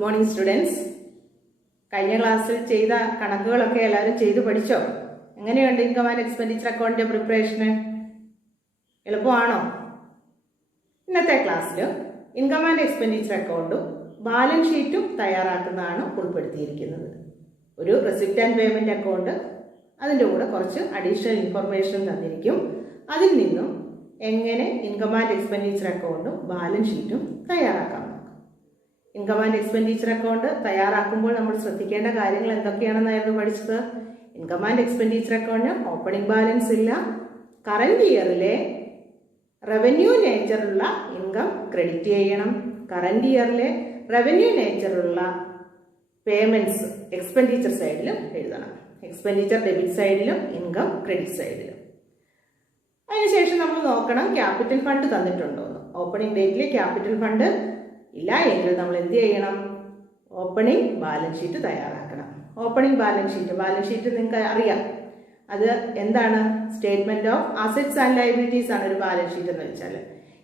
Morning students, കഴിഞ്ഞ ക്ലാസ്സിൽ ചെയ്ത കണക്കുകളൊക്കെ എല്ലാവരും ചെയ്തു പഠിച്ചോ? എങ്ങനെയുണ്ട് ഇൻകം ആൻഡ് എക്സ്പെൻഡിച്ചർ അക്കൗണ്ടിന്റെ പ്രിപ്പറേഷന്? എളുപ്പമാണോ? ഇന്നത്തെ ക്ലാസ്സിൽ ഇൻകം ആൻഡ് എക്സ്പെൻഡിച്ചർ അക്കൗണ്ടും ബാലൻസ് ഷീറ്റും തയ്യാറാക്കുന്നതാണ് ഉൾപ്പെടുത്തിയിരിക്കുന്നത്. ഒരു റെസിപ്റ്റ് ആൻഡ് പേയ്മെന്റ് അക്കൗണ്ട്, അതിൻ്റെ കൂടെ കുറച്ച് അഡീഷണൽ ഇൻഫർമേഷൻ തന്നിരിക്കും. അതിൽ നിന്നും എങ്ങനെ ഇൻകം ആൻഡ് എക്സ്പെൻഡിച്ചർ അക്കൗണ്ടും ബാലൻസ് ഷീറ്റും തയ്യാറാക്കാം. ഇൻകം ആൻഡ് എക്സ്പെൻഡിച്ചർ അക്കൗണ്ട് തയ്യാറാക്കുമ്പോൾ നമ്മൾ ശ്രദ്ധിക്കേണ്ട കാര്യങ്ങൾ എന്തൊക്കെയാണെന്നായിരുന്നു പഠിച്ചത്? ഇൻകം ആൻഡ് എക്സ്പെൻഡിച്ചർ അക്കൗണ്ടിന് ഓപ്പണിംഗ് ബാലൻസ് ഇല്ല. കറന്റ് ഇയറിലെ റവന്യൂ നേച്ചറുള്ള ഇൻകം ക്രെഡിറ്റ് ചെയ്യണം. കറന്റ് ഇയറിലെ റവന്യൂ നേച്ചറുള്ള പേയ്മെന്റ്സ് എക്സ്പെൻഡിച്ചർ സൈഡിലും എഴുതണം. എക്സ്പെൻഡിച്ചർ ഡെബിറ്റ് സൈഡിലും ഇൻകം ക്രെഡിറ്റ് സൈഡിലും. അതിനുശേഷം നമ്മൾ നോക്കണം ക്യാപിറ്റൽ ഫണ്ട് തന്നിട്ടുണ്ടോ എന്ന്. ഓപ്പണിംഗ് ഡേറ്റിൽ ക്യാപിറ്റൽ ഫണ്ട് ഇല്ല എങ്കിൽ നമ്മൾ എന്ത് ചെയ്യണം? ഓപ്പണിംഗ് ബാലൻസ് ഷീറ്റ് തയ്യാറാക്കണം. ഓപ്പണിംഗ് ബാലൻസ് ഷീറ്റ് നിങ്ങൾക്ക് അറിയാം. അത് എന്താണ്? Statement of assets and liabilities ആണ് ഒരു ബാലൻസ് ഷീറ്റ് എന്ന് വെച്ചാൽ.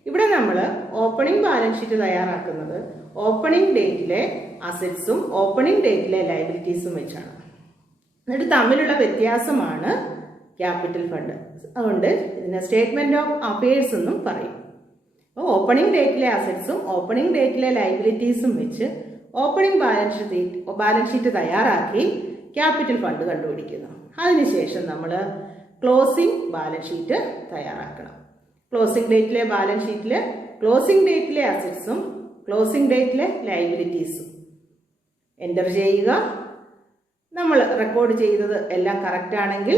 ഇവിടെ നമ്മൾ ഓപ്പണിംഗ് ബാലൻസ് ഷീറ്റ് തയ്യാറാക്കുന്നത് ഓപ്പണിംഗ് ഡേറ്റിലെ അസറ്റ്സും ഓപ്പണിംഗ് ഡേറ്റിലെ ലയബിലിറ്റീസും വെച്ചാണ്. എന്നിട്ട് തമ്മിലുള്ള വ്യത്യാസമാണ് ക്യാപിറ്റൽ ഫണ്ട്. അതുകൊണ്ട് ഇതിനെ സ്റ്റേറ്റ്മെന്റ് ഓഫ് അഫയേഴ്സ് എന്നും പറയും. അപ്പോൾ ഓപ്പണിംഗ് ഡേറ്റിലെ അസറ്റ്സും ഓപ്പണിംഗ് ഡേറ്റിലെ ലയബിലിറ്റീസും വെച്ച് ഓപ്പണിംഗ് ബാലൻസ് ഷീറ്റ് തയ്യാറാക്കി ക്യാപിറ്റൽ ഫണ്ട് കണ്ടുപിടിക്കുന്നു. അതിനുശേഷം നമ്മൾ ക്ലോസിംഗ് ബാലൻസ് ഷീറ്റ് തയ്യാറാക്കണം. ക്ലോസിംഗ് ഡേറ്റിലെ ബാലൻസ് ഷീറ്റിൽ ക്ലോസിംഗ് ഡേറ്റിലെ അസറ്റ്സും ക്ലോസിംഗ് ഡേറ്റിലെ ലയബിലിറ്റീസും എൻ്റർ ചെയ്യുക. നമ്മൾ റെക്കോർഡ് ചെയ്തത് എല്ലാം കറക്റ്റ് ആണെങ്കിൽ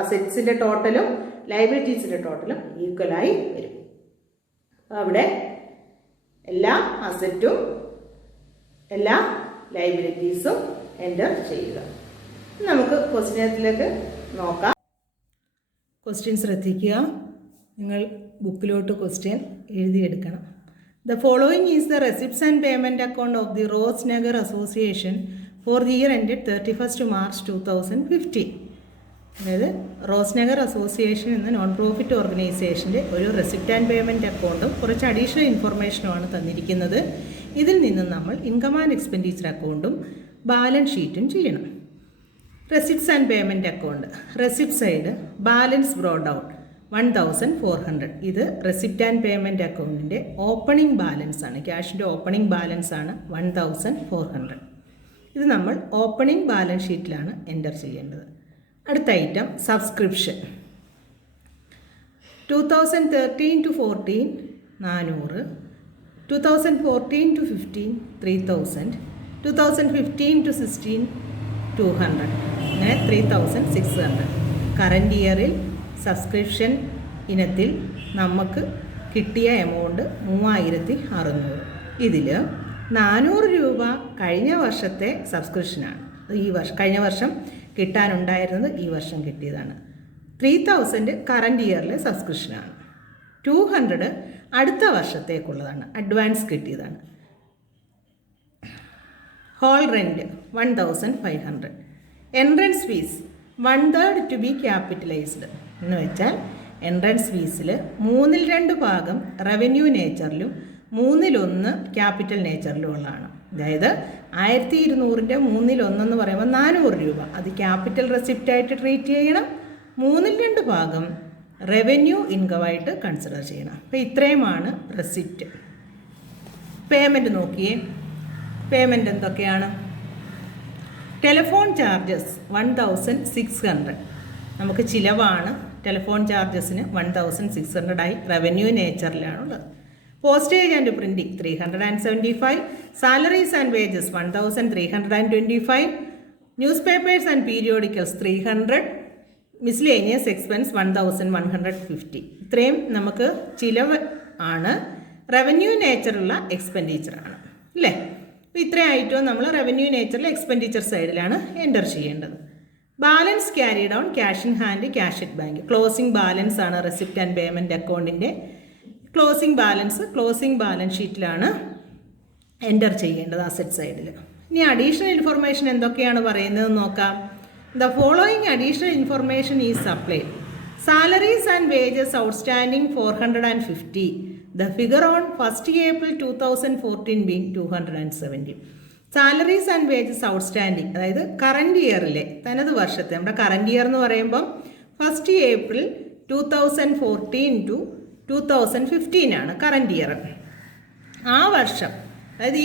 അസറ്റ്സിൻ്റെ ടോട്ടലും ലയബിലിറ്റീസിൻ്റെ ടോട്ടലും ഈക്വലായി വരും. അവിടെ എല്ലാ അസറ്റും എല്ലാ ലയബിലിറ്റീസും എൻ്റർ ചെയ്യുക. നമുക്ക് ക്വസ്റ്റ്യനിലേക്ക് നോക്കാം. ക്വസ്റ്റ്യൻ ശ്രദ്ധിക്കുക. നിങ്ങൾ ബുക്കിലോട്ട് ക്വസ്റ്റ്യൻ എഴുതിയെടുക്കണം. The following is the receipts and payment account of the Rose Nagar association for the year ended 31 March 2015. അതായത് റോസ് നഗർ അസോസിയേഷൻ എന്ന നോൺ പ്രോഫിറ്റ് ഓർഗനൈസേഷൻ്റെ ഒരു റെസിപ്റ്റ് ആൻഡ് പേയ്മെൻറ്റ് അക്കൗണ്ടും കുറച്ച് അഡീഷണൽ ഇൻഫർമേഷനുമാണ് തന്നിരിക്കുന്നത്. ഇതിൽ നിന്നും നമ്മൾ ഇൻകം ആൻഡ് എക്സ്പെൻഡിച്ചർ അക്കൗണ്ടും ബാലൻസ് ഷീറ്റും ചെയ്യണം. Receipts and payment account, receipt side balance broad out 1400. ഇത് റെസിപ്റ്റ് ആൻഡ് പേയ്മെൻറ്റ് അക്കൗണ്ടിൻ്റെ ഓപ്പണിംഗ് ബാലൻസ് ആണ്. ക്യാഷിൻ്റെ ഓപ്പണിംഗ് ബാലൻസ് ആണ് 1400. ഇത് നമ്മൾ ഓപ്പണിംഗ് ബാലൻസ് ഷീറ്റിലാണ് എൻ്റർ ചെയ്യേണ്ടത്. അടുത്ത ഐറ്റം സബ്സ്ക്രിപ്ഷൻ. 2013-14 400, 2014-15 3000, 2015-16 200, അങ്ങനെ 3600. കറൻറ്റ് ഇയറിൽ സബ്സ്ക്രിപ്ഷൻ ഇനത്തിൽ നമുക്ക് കിട്ടിയ എമൗണ്ട് 3600. ഇതിൽ 400 രൂപ കഴിഞ്ഞ വർഷത്തെ സബ്സ്ക്രിപ്ഷനാണ്. കഴിഞ്ഞ വർഷം കിട്ടാനുണ്ടായിരുന്നത് ഈ വർഷം കിട്ടിയതാണ്. 3000 കറൻറ്റ് ഇയറിലെ സബ്സ്ക്രിപ്ഷനാണ്. 200 അടുത്ത വർഷത്തേക്കുള്ളതാണ്, അഡ്വാൻസ് കിട്ടിയതാണ്. Whole rent 1500. Entrance fees 1/3 to be capitalised എന്ന് വെച്ചാൽ എൻട്രൻസ് ഫീസിൽ 2/3 ഭാഗം റവന്യൂ നേച്ചറിലും 1/3 ക്യാപിറ്റൽ നേച്ചറിലും ഉള്ളതാണ്. അതായത് 1200-ൻ്റെ 1/3 എന്ന് പറയുമ്പോൾ 400 രൂപ. അത് ക്യാപിറ്റൽ റെസിപ്റ്റായിട്ട് ട്രീറ്റ് ചെയ്യണം. 2/3 ഭാഗം റവന്യൂ ഇൻകമായിട്ട് കൺസിഡർ ചെയ്യണം. അപ്പോൾ ഇത്രയുമാണ് റെസിപ്റ്റ്. പേയ്മെൻറ്റ് നോക്കിയേ. പേയ്മെൻറ്റ് എന്തൊക്കെയാണ്? ടെലിഫോൺ ചാർജസ് 1600 നമുക്ക് ചിലവാണ്. ടെലിഫോൺ ചാർജസിന് 1600 റവന്യൂ നേച്ചറിലാണുള്ളത്. Postage and printing 375. Salaries and wages 1325. Newspapers and periodicals 300. Miscellaneous expense 1150. ഇത്രയും നമുക്ക് ചിലവ് ആണ്. റവന്യൂ നേച്ചറുള്ള എക്സ്പെൻഡിച്ചറാണ് അല്ലേ? അപ്പോൾ ഇത്രയും ഐറ്റവും നമ്മൾ റവന്യൂ നേച്ചറിൽ എക്സ്പെൻഡിച്ചർ സൈഡിലാണ് എൻ്റർ ചെയ്യേണ്ടത്. Balance carry down cash in hand cash at bank. Closing balance ആണ് റെസിപ്റ്റ് ആൻഡ് പേയ്മെൻറ്റ് അക്കൗണ്ടിൻ്റെ. ക്ലോസിംഗ് ബാലൻസ് ഷീറ്റിലാണ് എൻ്റർ ചെയ്യേണ്ടത് അസറ്റ് സൈഡിൽ. ഇനി അഡീഷണൽ ഇൻഫർമേഷൻ എന്തൊക്കെയാണ് പറയുന്നത് നോക്കാം. The following additional information is supplied. Salaries and wages outstanding 450. The figure on 1st April 2014 being 270. Salaries and wages outstanding, അതായത് current ഇയറിലെ തനത് വർഷത്തെ, നമ്മുടെ കറൻറ്റ് ഇയർ എന്ന് പറയുമ്പം 1st April 2014 to 2015 ആണ് കറൻറ്റ് ഇയർ. ആ വർഷം, അതായത്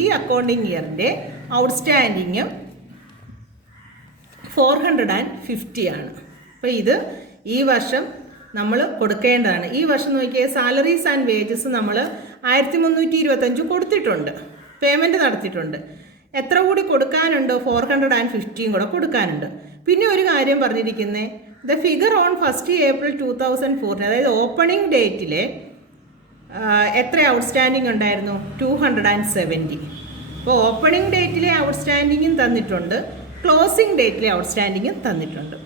ഈ അക്കൗണ്ടിങ് ഇയറിൻ്റെ ഔട്ട്സ്റ്റാൻഡിങ് 450 ആണ്. അപ്പോൾ ഇത് ഈ വർഷം നമ്മൾ കൊടുക്കേണ്ടതാണ്. ഈ വർഷം നോക്കിയാൽ സാലറീസ് ആൻഡ് വേജസ് നമ്മൾ 1325 കൊടുത്തിട്ടുണ്ട്, പേയ്മെൻറ്റ് നടത്തിയിട്ടുണ്ട്. എത്ര കൂടി കൊടുക്കാനുണ്ട്? 450 കൂടെ കൊടുക്കാനുണ്ട്. പിന്നെ ഒരു കാര്യം പറഞ്ഞിരിക്കുന്നത്, the figure on 1st April 2014, അതായത് ഓപ്പണിംഗ് ഡേറ്റിലെ എത്ര ഔട്ട്സ്റ്റാൻഡിങ് ഉണ്ടായിരുന്നു? 270. അപ്പോൾ ഓപ്പണിംഗ് ഡേറ്റിലെ ഔട്ട്സ്റ്റാൻഡിങ്ങും തന്നിട്ടുണ്ട്, ക്ലോസിംഗ് ഡേറ്റിലെ ഔട്ട്സ്റ്റാൻഡിങ്ങും തന്നിട്ടുണ്ട്.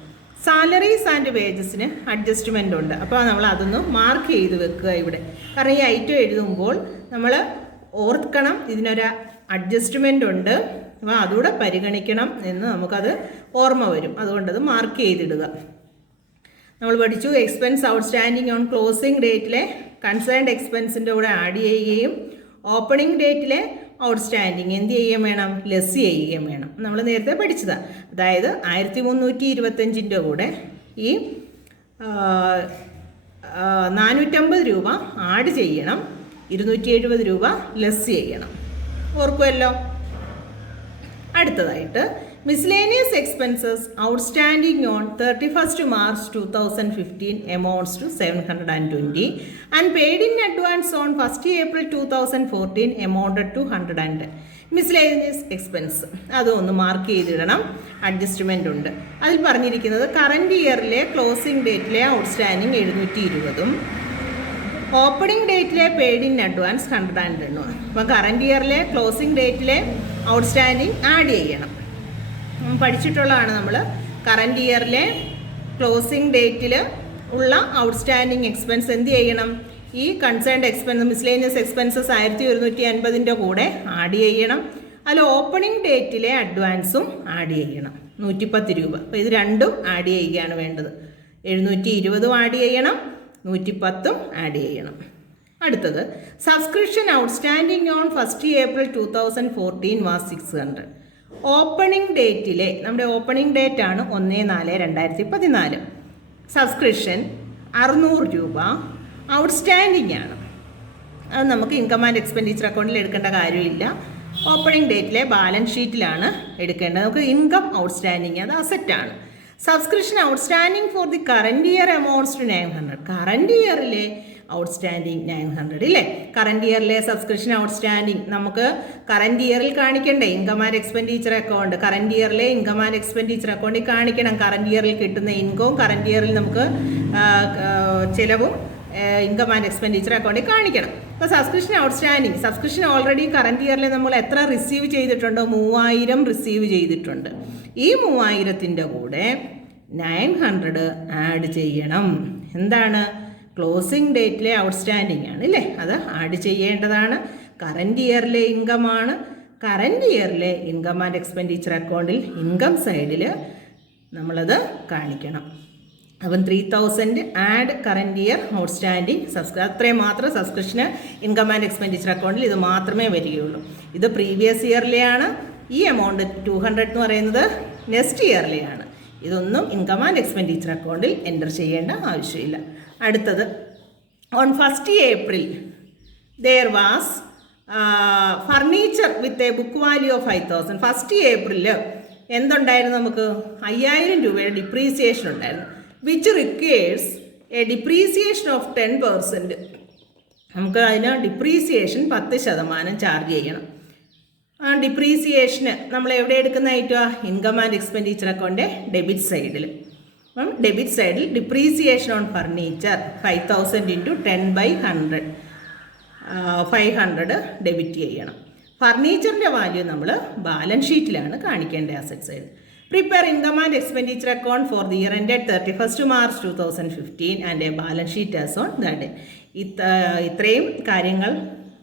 സാലറീസ് ആൻഡ് വേജസിന് അഡ്ജസ്റ്റ്മെൻ്റ് ഉണ്ട്. അപ്പോൾ നമ്മൾ അതൊന്ന് മാർക്ക് ചെയ്ത് വെക്കുക ഇവിടെ. കാരണം ഈ ഐറ്റം എഴുതുമ്പോൾ നമ്മൾ ഓർക്കണം ഇതിനൊരു അഡ്ജസ്റ്റ്മെൻ്റ് ഉണ്ട്, അപ്പോൾ അതുകൂടെ പരിഗണിക്കണം എന്ന് നമുക്കത് ഓർമ്മ വരും. അതുകൊണ്ടത് മാർക്ക് ചെയ്തിടുക. നമ്മൾ പഠിച്ചു എക്സ്പെൻസ് ഔട്ട്സ്റ്റാൻഡിങ് ഓൺ ക്ലോസിംഗ് ഡേറ്റിലെ കൺസേൺഡ് എക്സ്പെൻസിൻ്റെ കൂടെ ആഡ് ചെയ്യുകയും ഓപ്പണിംഗ് ഡേറ്റിലെ ഔട്ട്സ്റ്റാൻഡിങ് എന്ത് ചെയ്യുകയും വേണം? ലെസ് ചെയ്യുകയും വേണം. നമ്മൾ നേരത്തെ പഠിച്ചതാണ്. അതായത് 1325 കൂടെ ഈ 450 രൂപ ആഡ് ചെയ്യണം, 270 രൂപ ലെസ് ചെയ്യണം. ഓർക്കുമല്ലോ. അടുത്തതായിട്ട് miscellaneous expenses outstanding on 31st March 2015 amounts to 720 and paid in advance on 1st April 2014 amounted to 110. Miscellaneous expense അതൊന്ന് മാർക്ക് ചെയ്തിടണം, അഡ്ജസ്റ്റ്മെൻ്റ് ഉണ്ട്. അതിൽ പറഞ്ഞിരിക്കുന്നത് കറൻറ്റ് ഇയറിലെ ക്ലോസിംഗ് ഡേറ്റിലെ ഔട്ട്സ്റ്റാൻഡിങ് 720 ഓപ്പണിംഗ് ഡേറ്റിലെ പെയ്ഡ് ഇൻ അഡ്വാൻസ് 110. അപ്പം കറൻറ്റ് ഇയറിലെ ക്ലോസിംഗ് ഡേറ്റിലെ ഔട്ട്സ്റ്റാൻഡിങ് ആഡ് ചെയ്യണം. പഠിച്ചിട്ടുള്ളതാണ് നമ്മൾ. കറൻറ്റ് ഇയറിലെ ക്ലോസിംഗ് ഡേറ്റിൽ ഉള്ള ഔട്ട്സ്റ്റാൻഡിങ് എക്സ്പെൻസ് എന്ത് ചെയ്യണം? ഈ കൺസേൺഡ് എക്സ്പെൻസ് മിസ്ലേനിയസ് എക്സ്പെൻസസ് 1150 കൂടെ ആഡ് ചെയ്യണം. അതിൽ ഓപ്പണിംഗ് ഡേറ്റിലെ അഡ്വാൻസും ആഡ് ചെയ്യണം, 110 രൂപ. അപ്പോൾ ഇത് രണ്ടും ആഡ് ചെയ്യുകയാണ് വേണ്ടത്. 720 ആഡ് ചെയ്യണം, 110 ആഡ് ചെയ്യണം. അടുത്തത് subscription outstanding on 1st April 2014 was 600. Opening ഡേറ്റിലെ, നമ്മുടെ ഓപ്പണിംഗ് ഡേറ്റ് ആണ് 1/4/2014. സബ്സ്ക്രിപ്ഷൻ 600 രൂപ ഔട്ട്സ്റ്റാൻഡിങ് ആണ്. അത് നമുക്ക് ഇൻകം ആൻഡ് എക്സ്പെൻഡിച്ചർ അക്കൗണ്ടിൽ എടുക്കേണ്ട കാര്യമില്ല, ഓപ്പണിംഗ് ഡേറ്റിലെ ബാലൻസ് ഷീറ്റിലാണ് എടുക്കേണ്ടത്. നമുക്ക് ഇൻകം ഔട്ട്സ്റ്റാൻഡിങ്, അത് അസറ്റാണ്. Subscription outstanding for the current year amounts to 900. Current ഇയറിലെ ഔട്ട്സ്റ്റാൻഡിങ് 900 ഇല്ലേ? കറൻറ്റ് ഇയറിലെ സബ്സ്ക്രിപ്ഷൻ ഔട്ട്സ്റ്റാൻഡിങ് നമുക്ക് കറൻറ്റ് ഇയറിൽ കാണിക്കണ്ടേ? Income and expenditure account, current ഇയറിലെ ഇൻകം ആൻഡ് എക്സ്പെൻഡിച്ചർ അക്കൗണ്ടിൽ കാണിക്കണം. കറൻറ്റ് ഇയറിൽ കിട്ടുന്ന ഇൻകവും കറൻറ്റ് ഇയറിൽ നമുക്ക് ചിലവും ഇൻകം ആൻഡ് എക്സ്പെൻഡിച്ചർ അക്കൗണ്ടിൽ കാണിക്കണം. അപ്പോൾ സബ്സ്ക്രിപ്ഷൻ ഓൾറെഡി കറൻറ്റ് ഇയറിൽ നമ്മൾ എത്ര റിസീവ് ചെയ്തിട്ടുണ്ടോ? 3000 റിസീവ് ചെയ്തിട്ടുണ്ട്. ഈ 3000ൻ്റെ കൂടെ 900 ആഡ് ചെയ്യണം. എന്താണ്? ക്ലോസിംഗ് ഡേറ്റിലെ ഔട്ട്സ്റ്റാൻഡിങ് ആണ് ഇല്ലേ? അത് ആഡ് ചെയ്യേണ്ടതാണ്. കറൻറ്റ് ഇയറിലെ ഇൻകമാണ്. കറൻറ്റ് ഇയറിലെ ഇൻകം ആൻഡ് എക്സ്പെൻഡിച്ചർ അക്കൗണ്ടിൽ ഇൻകം സൈഡിൽ നമ്മളത് കാണിക്കണം. അപ്പം 3000 ആഡ് കറൻറ്റ് ഇയർ ഔട്ട്സ്റ്റാൻഡിങ് അത്രയും മാത്രം സബ്സ്ക്രിപ്ഷന് ഇൻകം ആൻഡ് എക്സ്പെൻഡിച്ചർ അക്കൗണ്ടിൽ ഇത് മാത്രമേ വരികയുള്ളൂ. ഇത് പ്രീവിയസ് ഇയറിലെയാണ്. ഈ എമൗണ്ട് 200 എന്ന് പറയുന്നത് നെക്സ്റ്റ് ഇയറിലെയാണ്. ഇതൊന്നും ഇൻകം ആൻഡ് എക്സ്പെൻഡിച്ചർ അക്കൗണ്ടിൽ എൻ്റർ ചെയ്യേണ്ട ആവശ്യമില്ല. അടുത്തത് on 1st April there was furniture with a book value of 5000. 1st April എന്തുണ്ടായിരുന്നു? നമുക്ക് 5000 രൂപയുടെ ഡിപ്രീസിയേഷൻ ഉണ്ടായിരുന്നു. Which requires A depreciation of 10%. നമുക്ക് അതിന് ഡിപ്രീസിയേഷൻ 10% ചാർജ് ചെയ്യണം. ആ ഡിപ്രീസിയേഷന് നമ്മൾ എവിടെ എടുക്കുന്ന ഐറ്റമാണ്? ഇൻകം ആൻഡ് എക്സ്പെൻഡിച്ചർ അക്കൗണ്ടിൻ്റെ ഡെബിറ്റ് സൈഡിൽ. അപ്പം ഡെബിറ്റ് സൈഡിൽ ഡിപ്രീസിയേഷൻ ഓൺ ഫർണിച്ചർ 5000 × 10/100 500 ഡെബിറ്റ് ചെയ്യണം. ഫർണിച്ചറിൻ്റെ വാല്യൂ നമ്മൾ ബാലൻസ് ഷീറ്റിലാണ് കാണിക്കേണ്ടത്, asset side. Prepare income and expenditure account for the year ended 31st March 2015 and A balance sheet as on that day. ഇത്രയും കാര്യങ്ങൾ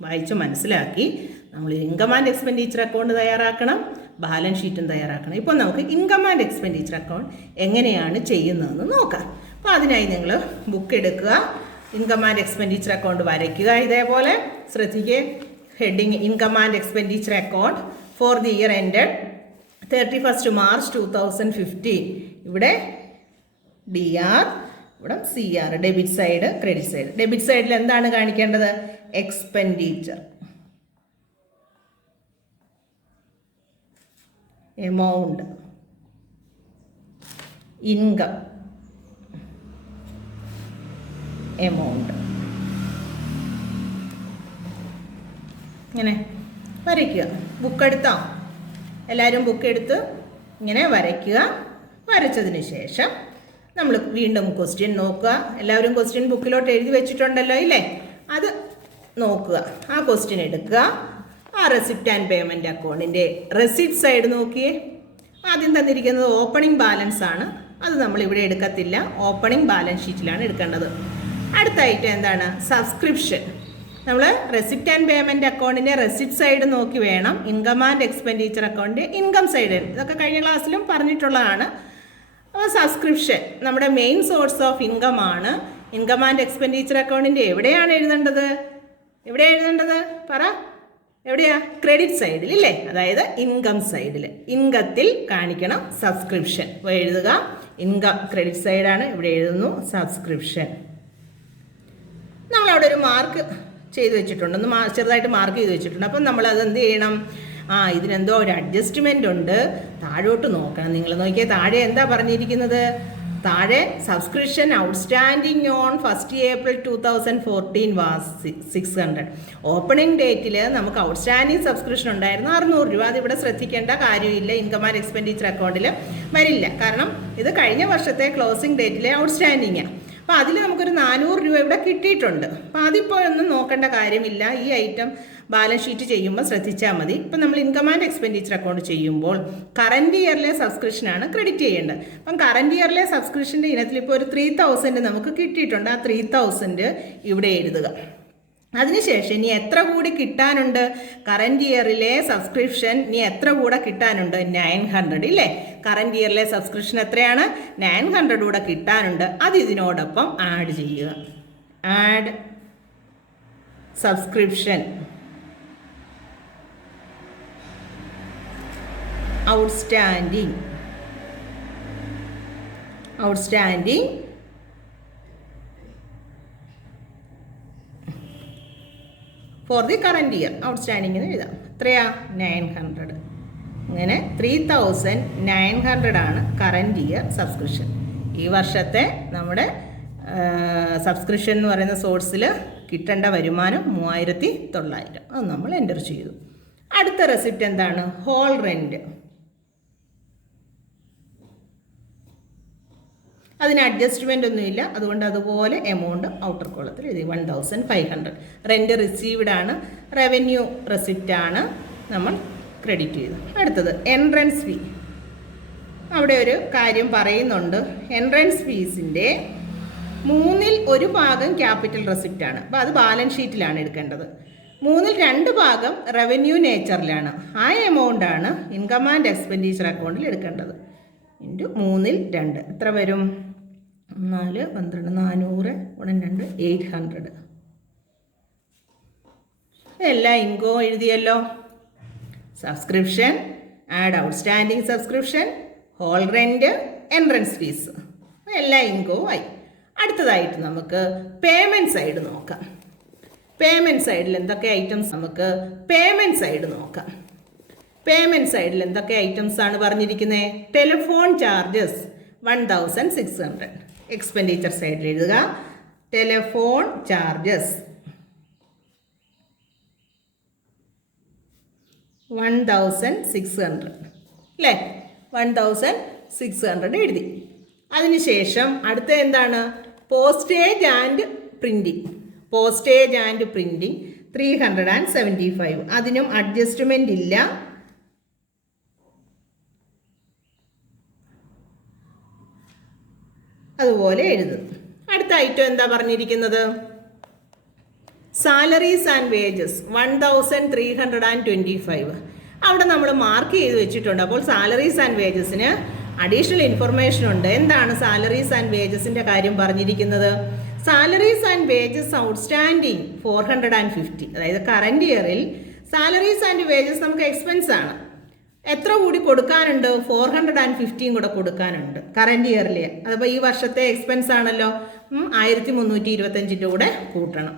വായിച്ച് മനസ്സിലാക്കി നമ്മൾ ഇൻകം ആൻഡ് എക്സ്പെൻഡിച്ചർ അക്കൗണ്ട് തയ്യാറാക്കണം, balance ഷീറ്റും തയ്യാറാക്കണം. ഇപ്പോൾ നമുക്ക് ഇൻകം ആൻഡ് എക്സ്പെൻഡിച്ചർ അക്കൗണ്ട് എങ്ങനെയാണ് ചെയ്യുന്നതെന്ന് നോക്കാം. അപ്പോൾ അതിനായി നിങ്ങൾ ബുക്ക് എടുക്കുക. ഇൻകം ആൻഡ് എക്സ്പെൻഡിച്ചർ അക്കൗണ്ട് വരയ്ക്കുക. ഇതേപോലെ ശ്രദ്ധിക്കുക. Heading income and expenditure account for the year ended 31st March 2015. ഇവിടെ DR, ഇവിടെ CR, debit side, credit side. Debit സൈഡിൽ എന്താണ് കാണിക്കേണ്ടത്? Expenditure, amount, income, amount. ഇങ്ങനെ വരയ്ക്കുക. ബുക്ക് എടുത്തോ? എല്ലാവരും ബുക്ക് എടുത്ത് ഇങ്ങനെ വരയ്ക്കുക. വരച്ചതിന് ശേഷം നമ്മൾ വീണ്ടും ക്വസ്റ്റ്യൻ നോക്കുക. എല്ലാവരും ക്വസ്റ്റ്യൻ ബുക്കിലോട്ട് എഴുതി വെച്ചിട്ടുണ്ടല്ലോ ഇല്ലേ? അത് നോക്കുക. ആ ക്വസ്റ്റ്യൻ എടുക്കുക. ആ റെസിപ്റ്റ് ആൻഡ് പേയ്മെൻറ്റ് അക്കൗണ്ടിൻ്റെ റെസിപ്റ്റ് സൈഡ് നോക്കിയേ. ആദ്യം തന്നിരിക്കുന്നത് ഓപ്പണിംഗ് ബാലൻസ് ആണ്. അത് നമ്മൾ ഇവിടെ എടുക്കത്തില്ല. ഓപ്പണിംഗ് ബാലൻസ് ഷീറ്റിലാണ് എടുക്കേണ്ടത്. അടുത്ത ഐറ്റം എന്താണ്? സബ്സ്ക്രിപ്ഷൻ. നമ്മൾ റെസിപ്റ്റ് ആൻഡ് പേയ്മെൻറ്റ് അക്കൗണ്ടിൻ്റെ റെസിപ്റ്റ് സൈഡ് നോക്കി വേണം ഇൻകം ആൻഡ് എക്സ്പെൻഡിച്ചർ അക്കൗണ്ടിൻ്റെ ഇൻകം സൈഡ്. ഇതൊക്കെ കഴിഞ്ഞ ക്ലാസ്സിലും പറഞ്ഞിട്ടുള്ളതാണ്. അപ്പോൾ സബ്സ്ക്രിപ്ഷൻ നമ്മുടെ മെയിൻ സോഴ്സ് ഓഫ് ഇൻകം ആണ്. ഇൻകം ആൻഡ് എക്സ്പെൻഡിച്ചർ അക്കൗണ്ടിൻ്റെ എവിടെയാണ് എഴുതേണ്ടത്? എവിടെ എഴുതേണ്ടത് പറ? എവിടെയാ? ക്രെഡിറ്റ് സൈഡിൽ ഇല്ലേ? അതായത് ഇൻകം സൈഡിൽ, ഇൻകത്തിൽ കാണിക്കണം സബ്സ്ക്രിപ്ഷൻ. അപ്പോൾ എഴുതുക ഇൻകം, ക്രെഡിറ്റ് സൈഡാണ്. ഇവിടെ എഴുതുന്നു സബ്സ്ക്രിപ്ഷൻ. നമ്മളവിടെ ഒരു മാർക്ക് ചെയ്ത് വെച്ചിട്ടുണ്ട്, ഒന്ന് ചെറുതായിട്ട് മാർക്ക് ചെയ്ത് വെച്ചിട്ടുണ്ട്. അപ്പം നമ്മളത് എന്ത് ചെയ്യണം? ഇതിനെന്തോ ഒരു അഡ്ജസ്റ്റ്മെൻ്റ് ഉണ്ട്. താഴോട്ട് നോക്കണം. നിങ്ങൾ നോക്കിയാൽ താഴെ എന്താ പറഞ്ഞിരിക്കുന്നത്? താഴെ subscription outstanding on 1st April 2014 was 600. Opening ഡേറ്റിൽ നമുക്ക് ഔട്ട്സ്റ്റാൻഡിങ് സബ്സ്ക്രിപ്ഷൻ ഉണ്ടായിരുന്നു 600 രൂപ. അതിവിടെ ശ്രദ്ധിക്കേണ്ട കാര്യമില്ല. ഇൻകം ആൻഡ് എക്സ്പെൻഡിച്ചർ അക്കൗണ്ടിൽ വരില്ല. കാരണം ഇത് കഴിഞ്ഞ വർഷത്തെ ക്ലോസിംഗ് ഡേറ്റിലെ ഔട്ട്സ്റ്റാൻഡിങ്ങാണ്. അപ്പോൾ അതിൽ നമുക്കൊരു 400 രൂപ ഇവിടെ കിട്ടിയിട്ടുണ്ട്. അപ്പോൾ അതിപ്പോൾ ഒന്നും നോക്കേണ്ട കാര്യമില്ല. ഈ ഐറ്റം ബാലൻസ് ഷീറ്റ് ചെയ്യുമ്പോൾ ശ്രദ്ധിച്ചാൽ മതി. ഇപ്പം നമ്മൾ ഇൻകം ആൻഡ് എക്സ്പെൻഡിച്ചർ അക്കൗണ്ട് ചെയ്യുമ്പോൾ കറൻറ്റ് ഇയറിലെ സബ്സ്ക്രിപ്ഷനാണ് ക്രെഡിറ്റ് ചെയ്യേണ്ടത്. അപ്പം കറൻറ്റ് ഇയറിലെ സബ്സ്ക്രിപ്ഷൻ്റെ ഇനത്തിൽ ഇപ്പോൾ ഒരു 3000 നമുക്ക് കിട്ടിയിട്ടുണ്ട്. ആ 3000 ഇവിടെ എഴുതുക. അതിനുശേഷം ഇനി എത്ര കൂടി കിട്ടാനുണ്ട്? കറൻറ്റ് ഇയറിലെ സബ്സ്ക്രിപ്ഷൻ ഇനി എത്ര കൂടെ കിട്ടാനുണ്ട്? 900 ഇല്ലേ? കറൻറ്റ് ഇയറിലെ സബ്സ്ക്രിപ്ഷൻ എത്രയാണ്? 900 കൂടെ കിട്ടാനുണ്ട്. അത് ഇതിനോടൊപ്പം ആഡ് ചെയ്യുക. Add subscription outstanding for the current year. Outstanding എന്ന് എഴുതാം. എത്രയാ? 900. അങ്ങനെ 3900 ആണ് കറൻറ്റ് ഇയർ സബ്സ്ക്രിപ്ഷൻ. ഈ വർഷത്തെ നമ്മുടെ സബ്സ്ക്രിപ്ഷൻ എന്ന് പറയുന്ന സോഴ്സിൽ കിട്ടേണ്ട വരുമാനം 3900. അത് നമ്മൾ എൻ്റർ ചെയ്തു. അടുത്ത റെസിപ്റ്റ് എന്താണ്? Whole rent. അതിന് അഡ്ജസ്റ്റ്മെൻ്റ് ഒന്നുമില്ല. അതുകൊണ്ട് അതുപോലെ എമൗണ്ട് ഔട്ടർ കോളത്തിൽ എഴുതി 1500. റെൻറ്റ് റിസീവ്ഡ് ആണ്. റവന്യൂ റെസിപ്റ്റ് ആണ് നമ്മൾ ക്രെഡിറ്റ് ചെയ്തു. അടുത്തത് എൻട്രൻസ് ഫീ. അവിടെ ഒരു കാര്യം പറയുന്നുണ്ട്. എൻട്രൻസ് ഫീസിൻ്റെ 1/3 ക്യാപിറ്റൽ റെസിപ്റ്റ് ആണ്. അപ്പോൾ അത് ബാലൻസ് ഷീറ്റിലാണ് എടുക്കേണ്ടത്. 2/3 റവന്യൂ നേച്ചറിലാണ്. ആ എമൗണ്ടാണ് ഇൻകം ആൻഡ് എക്സ്പെൻഡിച്ചർ അക്കൗണ്ടിൽ എടുക്കേണ്ടത്. ഇൻറ്റു 3/2 എത്ര വരും? 4, 12, 400, 2, 800. എല്ലാ ഇൻകോ എഴുതിയല്ലോ. Subscription, add outstanding subscription, hall rent, entrance fees, എല്ലാ ഇൻകോ ആയി. അടുത്തതായിട്ട് നമുക്ക് പേയ്മെൻറ്റ് സൈഡ് നോക്കാം. പേയ്മെൻറ്റ് സൈഡിൽ എന്തൊക്കെ ഐറ്റംസ്? നമുക്ക് പേയ്മെൻറ്റ് സൈഡ് നോക്കാം. പേയ്മെൻറ്റ് സൈഡിൽ എന്തൊക്കെ ഐറ്റംസ് ആണ് പറഞ്ഞിരിക്കുന്നത്? Telephone charges 1600. എക്സ്പെൻഡിച്ചർ സൈഡിൽ എഴുതുക ടെലിഫോൺ ചാർജസ് 1600 അല്ലേ? 1600 എഴുതി. അതിനുശേഷം അടുത്ത എന്താണ്? Postage and printing. Postage and printing 375. അതിനും അഡ്ജസ്റ്റ്മെൻ്റ് ഇല്ല. അതുപോലെ എഴുതും. അടുത്ത ഐറ്റം എന്താ പറഞ്ഞിരിക്കുന്നത്? Salaries and wages 1325. അവിടെ നമ്മൾ മാർക്ക് ചെയ്ത് വെച്ചിട്ടുണ്ട്. അപ്പോൾ സാലറീസ് ആൻഡ് വേജസിന് അഡീഷണൽ ഇൻഫർമേഷൻ ഉണ്ട്. എന്താണ് സാലറീസ് ആൻഡ് വേജസിൻ്റെ കാര്യം പറഞ്ഞിരിക്കുന്നത്? Salaries and wages outstanding 450. അതായത് കറൻറ്റ് ഇയറിൽ സാലറീസ് ആൻഡ് വേജസ് നമുക്ക് എക്സ്പെൻസ് ആണ്. എത്ര കൂടി കൊടുക്കാനുണ്ട്? 450 കൂടെ കൊടുക്കാനുണ്ട് കറൻറ്റ് ഇയറിൽ. അതപ്പോൾ ഈ വർഷത്തെ എക്സ്പെൻസ് ആണല്ലോ, 1325 കൂടെ കൂട്ടണം.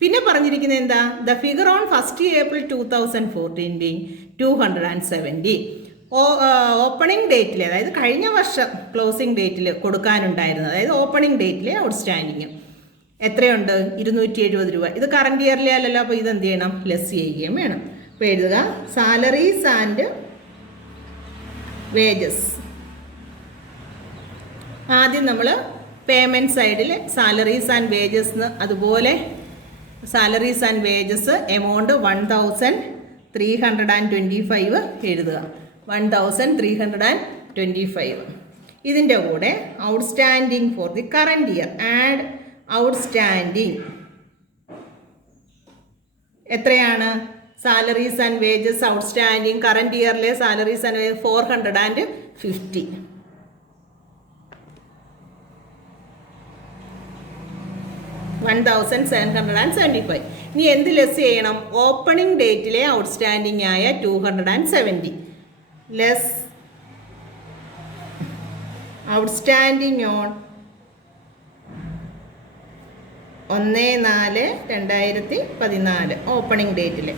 പിന്നെ പറഞ്ഞിരിക്കുന്നത് എന്താ? The figure on 1 April 2014 being 270. Opening ഡേറ്റിൽ, അതായത് കഴിഞ്ഞ വർഷം ക്ലോസിംഗ് ഡേറ്റിൽ കൊടുക്കാനുണ്ടായിരുന്നത്, അതായത് ഓപ്പണിംഗ് ഡേറ്റിലെ ഔട്ട്സ്റ്റാൻഡിങ് എത്രയുണ്ട്? 270 രൂപ. ഇത് കറൻറ്റ് ഇയറിലെ അല്ലല്ലോ, അപ്പോൾ ഇത് എന്ത് ചെയ്യണം? ലെസ് ചെയ്യുകയും വേണം. അപ്പോൾ എഴുതുക സാലറീസ് ആൻഡ് വേജസ്. ആദ്യം നമ്മൾ പേയ്മെൻറ്റ് സൈഡിൽ സാലറീസ് ആൻഡ് വേജസ്, അതുപോലെ സാലറീസ് ആൻഡ് വേജസ് എമൗണ്ട് 1325 എഴുതുക. 1325. ഇതിൻ്റെ കൂടെ outstanding for the current year, add outstanding എത്രയാണ്? Salaries and wages outstanding current ഇയറിലെ സാലറീസ് ആൻഡ് വേജസ് 450. $1,775. ഇനി എന്ത് ലെസ് ചെയ്യണം? ഓപ്പണിംഗ് ഡേറ്റിലെ ഔട്ട്സ്റ്റാൻഡിങ് ആയ 270 ലെസ് ഔട്ട്സ്റ്റാൻഡിങ് ഓൺ 1/4/2014 ഓപ്പണിംഗ് ഡേറ്റിൽ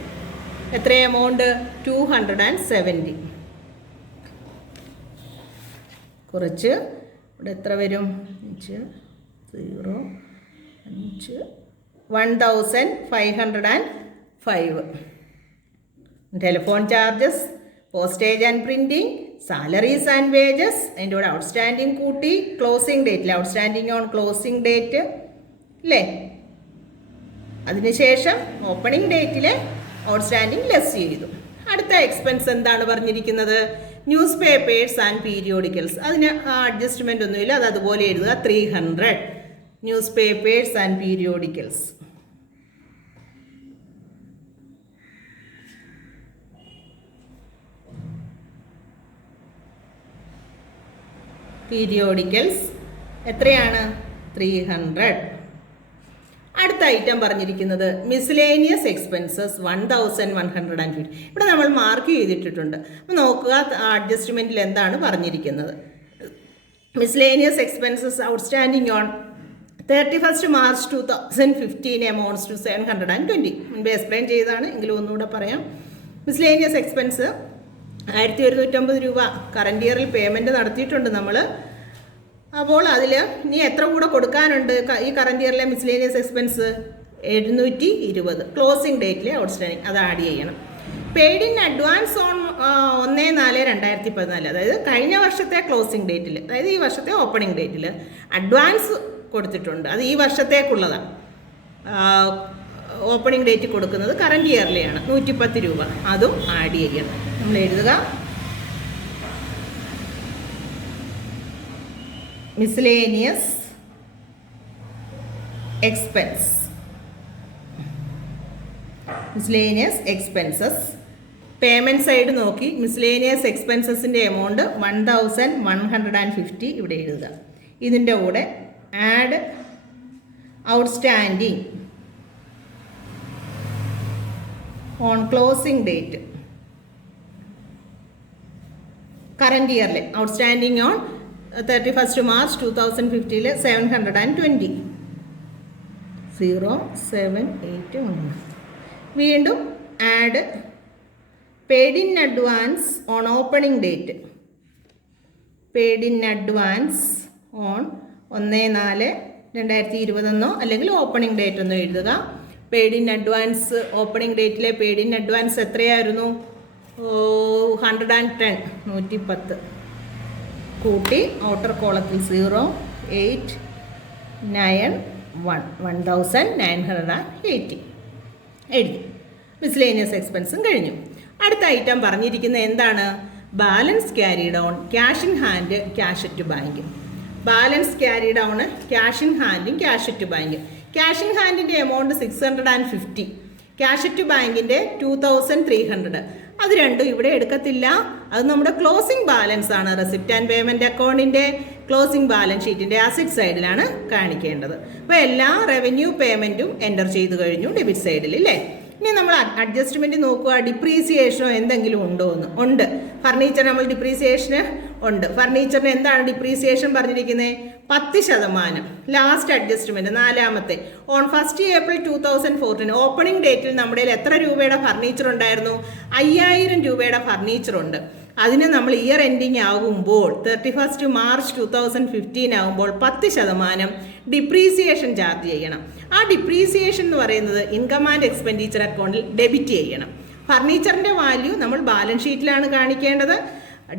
എത്ര എമൗണ്ട്? 270. കുറച്ച് ഇവിടെ എത്ര വരും? 1,505. Telephone charges, postage and printing, salaries and wages, അതിൻ്റെ കൂടെ ഔട്ട്സ്റ്റാൻഡിങ് കൂട്ടി ക്ലോസിംഗ് ഡേറ്റിൽ, ഔട്ട്സ്റ്റാൻഡിങ് ഓൺ ക്ലോസിംഗ് ഡേറ്റ് അല്ലേ? അതിനുശേഷം ഓപ്പണിംഗ് ഡേറ്റിലെ ഔട്ട്സ്റ്റാൻഡിങ് ലെസ് ചെയ്തു. അടുത്ത എക്സ്പെൻസ് എന്താണ് പറഞ്ഞിരിക്കുന്നത്? News papers and periodicals. അതിന് അഡ്ജസ്റ്റ്മെൻ്റ് ഒന്നുമില്ല, അത് അതുപോലെ എഴുതുക. 300 news papers and periodicals. Periodicals എത്രയാണ്? 300. അടുത്ത ഐറ്റം പറഞ്ഞിരിക്കുന്നത് മിസ്ലേനിയസ് എക്സ്പെൻസസ് 1150. ഇവിടെ നമ്മൾ മാർക്ക് ചെയ്തിട്ടിട്ടുണ്ട്. അപ്പോൾ നോക്കുക അഡ്ജസ്റ്റ്മെൻറ്റിൽ എന്താണ് പറഞ്ഞിരിക്കുന്നത്. Miscellaneous expenses outstanding on 31 March 2015 amounts to 720. മുൻപ് എക്സ്പ്ലെയിൻ ചെയ്തതാണ്, എങ്കിലും ഒന്നുകൂടെ പറയാം. മിസ്ലേനിയസ് എക്സ്പെൻസ് 1150 രൂപ കറൻറ്റ് ഇയറിൽ പേയ്മെൻറ്റ് നടത്തിയിട്ടുണ്ട് നമ്മൾ. അപ്പോൾ അതിൽ ഇനി എത്ര കൂടെ കൊടുക്കാനുണ്ട്? ഈ കറൻറ്റ് ഇയറിലെ മിസ്ലേനിയസ് എക്സ്പെൻസ് 720 ക്ലോസിംഗ് ഡേറ്റിലെ ഔട്ട്സ്റ്റാൻഡിങ്, അത് ആഡ് ചെയ്യണം. പെയ്ഡ് ഇൻ അഡ്വാൻസ് ഓൺ 1/4/2014, അതായത് കഴിഞ്ഞ വർഷത്തെ ക്ലോസിംഗ് ഡേറ്റിൽ, അതായത് ഈ വർഷത്തെ ഓപ്പണിംഗ് ഡേറ്റിൽ അഡ്വാൻസ് കൊടുത്തിട്ടുണ്ട്. അത് ഈ വർഷത്തേക്കുള്ളതാണ്. ഓപ്പണിംഗ് ഡേറ്റ് കൊടുക്കുന്നത് കറൻറ്റ് ഇയറിലെയാണ്, 110 രൂപ. അതും ആഡ് ചെയ്യണം. നമ്മൾ എഴുതുക miscellaneous expense. Miscellaneous expenses payment side നോക്കി മിസ്ലേനിയസ് എക്സ്പെൻസസിൻ്റെ എമൗണ്ട് 1150 ഇവിടെ എഴുതുക. ഇതിൻ്റെ കൂടെ add outstanding on closing date current ഇയറിലെ ഔട്ട്സ്റ്റാൻഡിങ് ഓൺ 31 March 2015 720 078. വീണ്ടും add paid in advance on opening date. Paid in advance on 1/4/2020 അല്ലെങ്കിൽ ഓപ്പണിംഗ് ഡേറ്റ് ഒന്നും എഴുതുക. പെയ്ഡ് ഇൻ അഡ്വാൻസ് ഓപ്പണിംഗ് ഡേറ്റിലെ പെയ്ഡ് ഇൻ അഡ്വാൻസ് എത്രയായിരുന്നു? 110 110 കൂട്ടി ഔട്ടർ കോളത്തിൽ 0,891 1980 എഴുതി. മിസ്ലേനിയസ് എക്സ്പെൻസും കഴിഞ്ഞു. അടുത്ത ഐറ്റം പറഞ്ഞിരിക്കുന്നത് എന്താണ്? Balance carry down, cash in hand, cash at bank. Balance carry down cash in ഹാൻഡും cash at bank. Cash in ഹാൻഡിൻ്റെ എമൗണ്ട് 650, ക്യാഷ് അറ്റ് ബാങ്കിൻ്റെ 2300. അത് രണ്ടും ഇവിടെ എടുക്കത്തില്ല. അത് നമ്മുടെ ക്ലോസിംഗ് ബാലൻസ് ആണ്. റെസിപ്റ്റ് ആൻഡ് പേയ്മെൻറ്റ് അക്കൗണ്ടിൻ്റെ ക്ലോസിംഗ് ബാലൻസ് ഷീറ്റിൻ്റെ അസറ്റ് സൈഡിലാണ് കാണിക്കേണ്ടത്. അപ്പോൾ എല്ലാ റവന്യൂ പേയ്മെൻറ്റും എൻ്റർ ചെയ്ത് കഴിഞ്ഞു ഡെബിറ്റ് സൈഡിൽ അല്ലേ. ഇനി നമ്മൾ അഡ്ജസ്റ്റ്മെൻറ്റ് നോക്കുക, ഡിപ്രീസിയേഷനോ എന്തെങ്കിലും ഉണ്ടോ എന്ന്. ഉണ്ട്. ഫർണിച്ചർ നമ്മൾ ഡിപ്രീസിയേഷന് ഉണ്ട്. ഫർണിച്ചറിന് എന്താണ് ഡിപ്രീസിയേഷൻ പറഞ്ഞിരിക്കുന്നത്? 10%. ലാസ്റ്റ് അഡ്ജസ്റ്റ്മെൻറ്റ് 4ാമത്തെ ഓൺ 1 April 2014 ഓപ്പണിംഗ് ഡേറ്റിൽ നമ്മുടെ എത്ര രൂപയുടെ ഫർണിച്ചർ ഉണ്ടായിരുന്നു? 5000 രൂപയുടെ ഫർണിച്ചർ ഉണ്ട്. അതിന് നമ്മൾ ഇയർ എൻഡിങ് ആകുമ്പോൾ 31 March 2015 ആകുമ്പോൾ 10% ഡിപ്രീസിയേഷൻ ചാർജ് ചെയ്യണം. ആ ഡിപ്രീസിയേഷൻ എന്ന് പറയുന്നത് ഇൻകം ആൻഡ് എക്സ്പെൻഡിച്ചർ അക്കൗണ്ടിൽ ഡെബിറ്റ് ചെയ്യണം. ഫർണിച്ചറിൻ്റെ വാല്യൂ നമ്മൾ ബാലൻസ് ഷീറ്റിലാണ് കാണിക്കേണ്ടത്.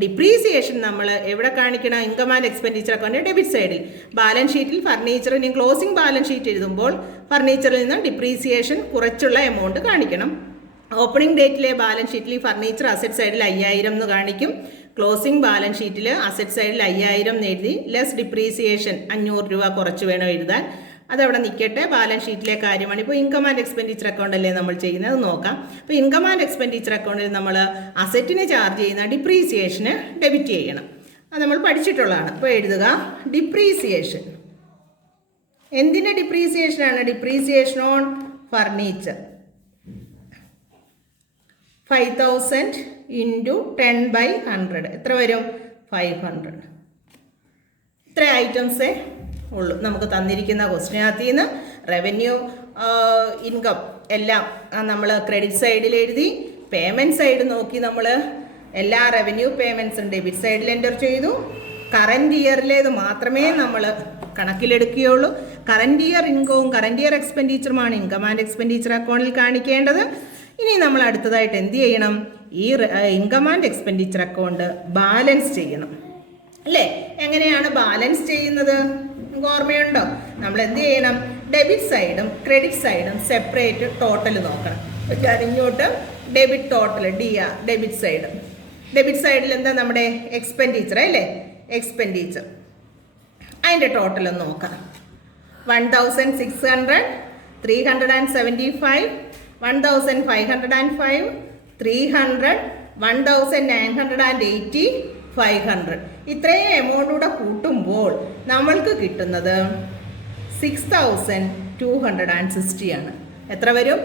ഡിപ്രീസിയേഷൻ നമ്മൾ എവിടെ കാണിക്കണം? ഇൻകം ആൻഡ് എക്സ്പെൻഡിച്ചർ അക്കൗണ്ടിൻ്റെ ഡെബിറ്റ് സൈഡിൽ. ബാലൻസ് ഷീറ്റിൽ ഫർണിച്ചറിന് ക്ലോസിംഗ് ബാലൻസ് ഷീറ്റ് എഴുതുമ്പോൾ ഫർണിച്ചറിൽ നിന്ന് ഡിപ്രീസിയേഷൻ കുറച്ചുള്ള എമൗണ്ട് കാണിക്കണം. ഓപ്പണിംഗ് ഡേറ്റിലെ ബാലൻസ് ഷീറ്റിൽ ഫർണിച്ചർ അസറ്റ് സൈഡിൽ 5000 എന്ന് കാണിക്കും. ക്ലോസിംഗ് ബാലൻസ് ഷീറ്റിൽ അസറ്റ് സൈഡിൽ 5000 എന്ന് എഴുതി ലെസ് ഡിപ്രീസിയേഷൻ 500 രൂപ കുറച്ച് വേണം എഴുതാൻ. അതവിടെ നിൽക്കട്ടെ. ബാലൻസ് ഷീറ്റിലെ കാര്യമാണ്. ഇപ്പോൾ ഇൻകം ആൻഡ് എക്സ്പെൻഡിച്ചർ അക്കൗണ്ട് അല്ലേ നമ്മൾ ചെയ്യുന്നത്, നോക്കാം. അപ്പോൾ ഇൻകം ആൻഡ് എക്സ്പെൻഡിച്ചർ അക്കൗണ്ടിൽ നമ്മൾ അസറ്റിന് ചാർജ് ചെയ്യുന്ന ഡിപ്രീസിയേഷന് ഡെബിറ്റ് ചെയ്യണം. അത് നമ്മൾ പഠിച്ചിട്ടുള്ളതാണ്. ഇപ്പോൾ എഴുതുക ഡിപ്രീസിയേഷൻ. എന്തിൻ്റെ ഡിപ്രീസിയേഷനാണ്? ഡിപ്രീസിയേഷൻ ഓൺ ഫർണിച്ചർ 5000 × 10/100 എത്ര വരും? 500. ഇത്ര ഐറ്റംസേ ഉള്ളൂ നമുക്ക് തന്നിരിക്കുന്ന ക്വസ്റ്റിനകത്ത് നിന്ന്. റവന്യൂ, ഇൻകം എല്ലാം നമ്മൾ ക്രെഡിറ്റ് സൈഡിൽ എഴുതി. പേയ്മെൻറ്റ് സൈഡ് നോക്കി നമ്മൾ എല്ലാ റവന്യൂ പേയ്മെൻറ്റ്സും ഡെബിറ്റ് സൈഡിൽ എൻ്റർ ചെയ്തു. കറൻറ്റ് ഇയറിലേത് മാത്രമേ നമ്മൾ കണക്കിലെടുക്കുകയുള്ളൂ. കറൻറ്റ് ഇയർ ഇൻകവും കറൻറ്റ് ഇയർ എക്സ്പെൻഡിച്ചറുമാണ് ഇൻകം ആൻഡ് എക്സ്പെൻഡിച്ചർ അക്കൗണ്ടിൽ കാണിക്കേണ്ടത്. ഇനി നമ്മൾ അടുത്തതായിട്ട് എന്ത് ചെയ്യണം? ഈ income and expenditure account balance ചെയ്യണം അല്ലേ. എങ്ങനെയാണ് ബാലൻസ് ചെയ്യുന്നത്? ഓർമ്മയുണ്ടോ? നമ്മൾ എന്ത് ചെയ്യണം? ഡെബിറ്റ് സൈഡും ക്രെഡിറ്റ് സൈഡും സെപ്പറേറ്റ് ടോട്ടൽ നോക്കണം. ഇങ്ങോട്ട് debit total debit side. Debit സൈഡിൽ എന്താ? നമ്മുടെ എക്സ്പെൻഡിച്ചർ അല്ലേ. എക്സ്പെൻഡിച്ചർ അതിൻ്റെ ടോട്ടൽ ഒന്ന് നോക്കാം. 1600, 375, 1505, 300, 1980, 500. ഇത്രയും എമൗണ്ടൂടെ കൂട്ടുമ്പോൾ നമ്മൾക്ക് കിട്ടുന്നത് 6260 ആണ്. എത്ര വരും?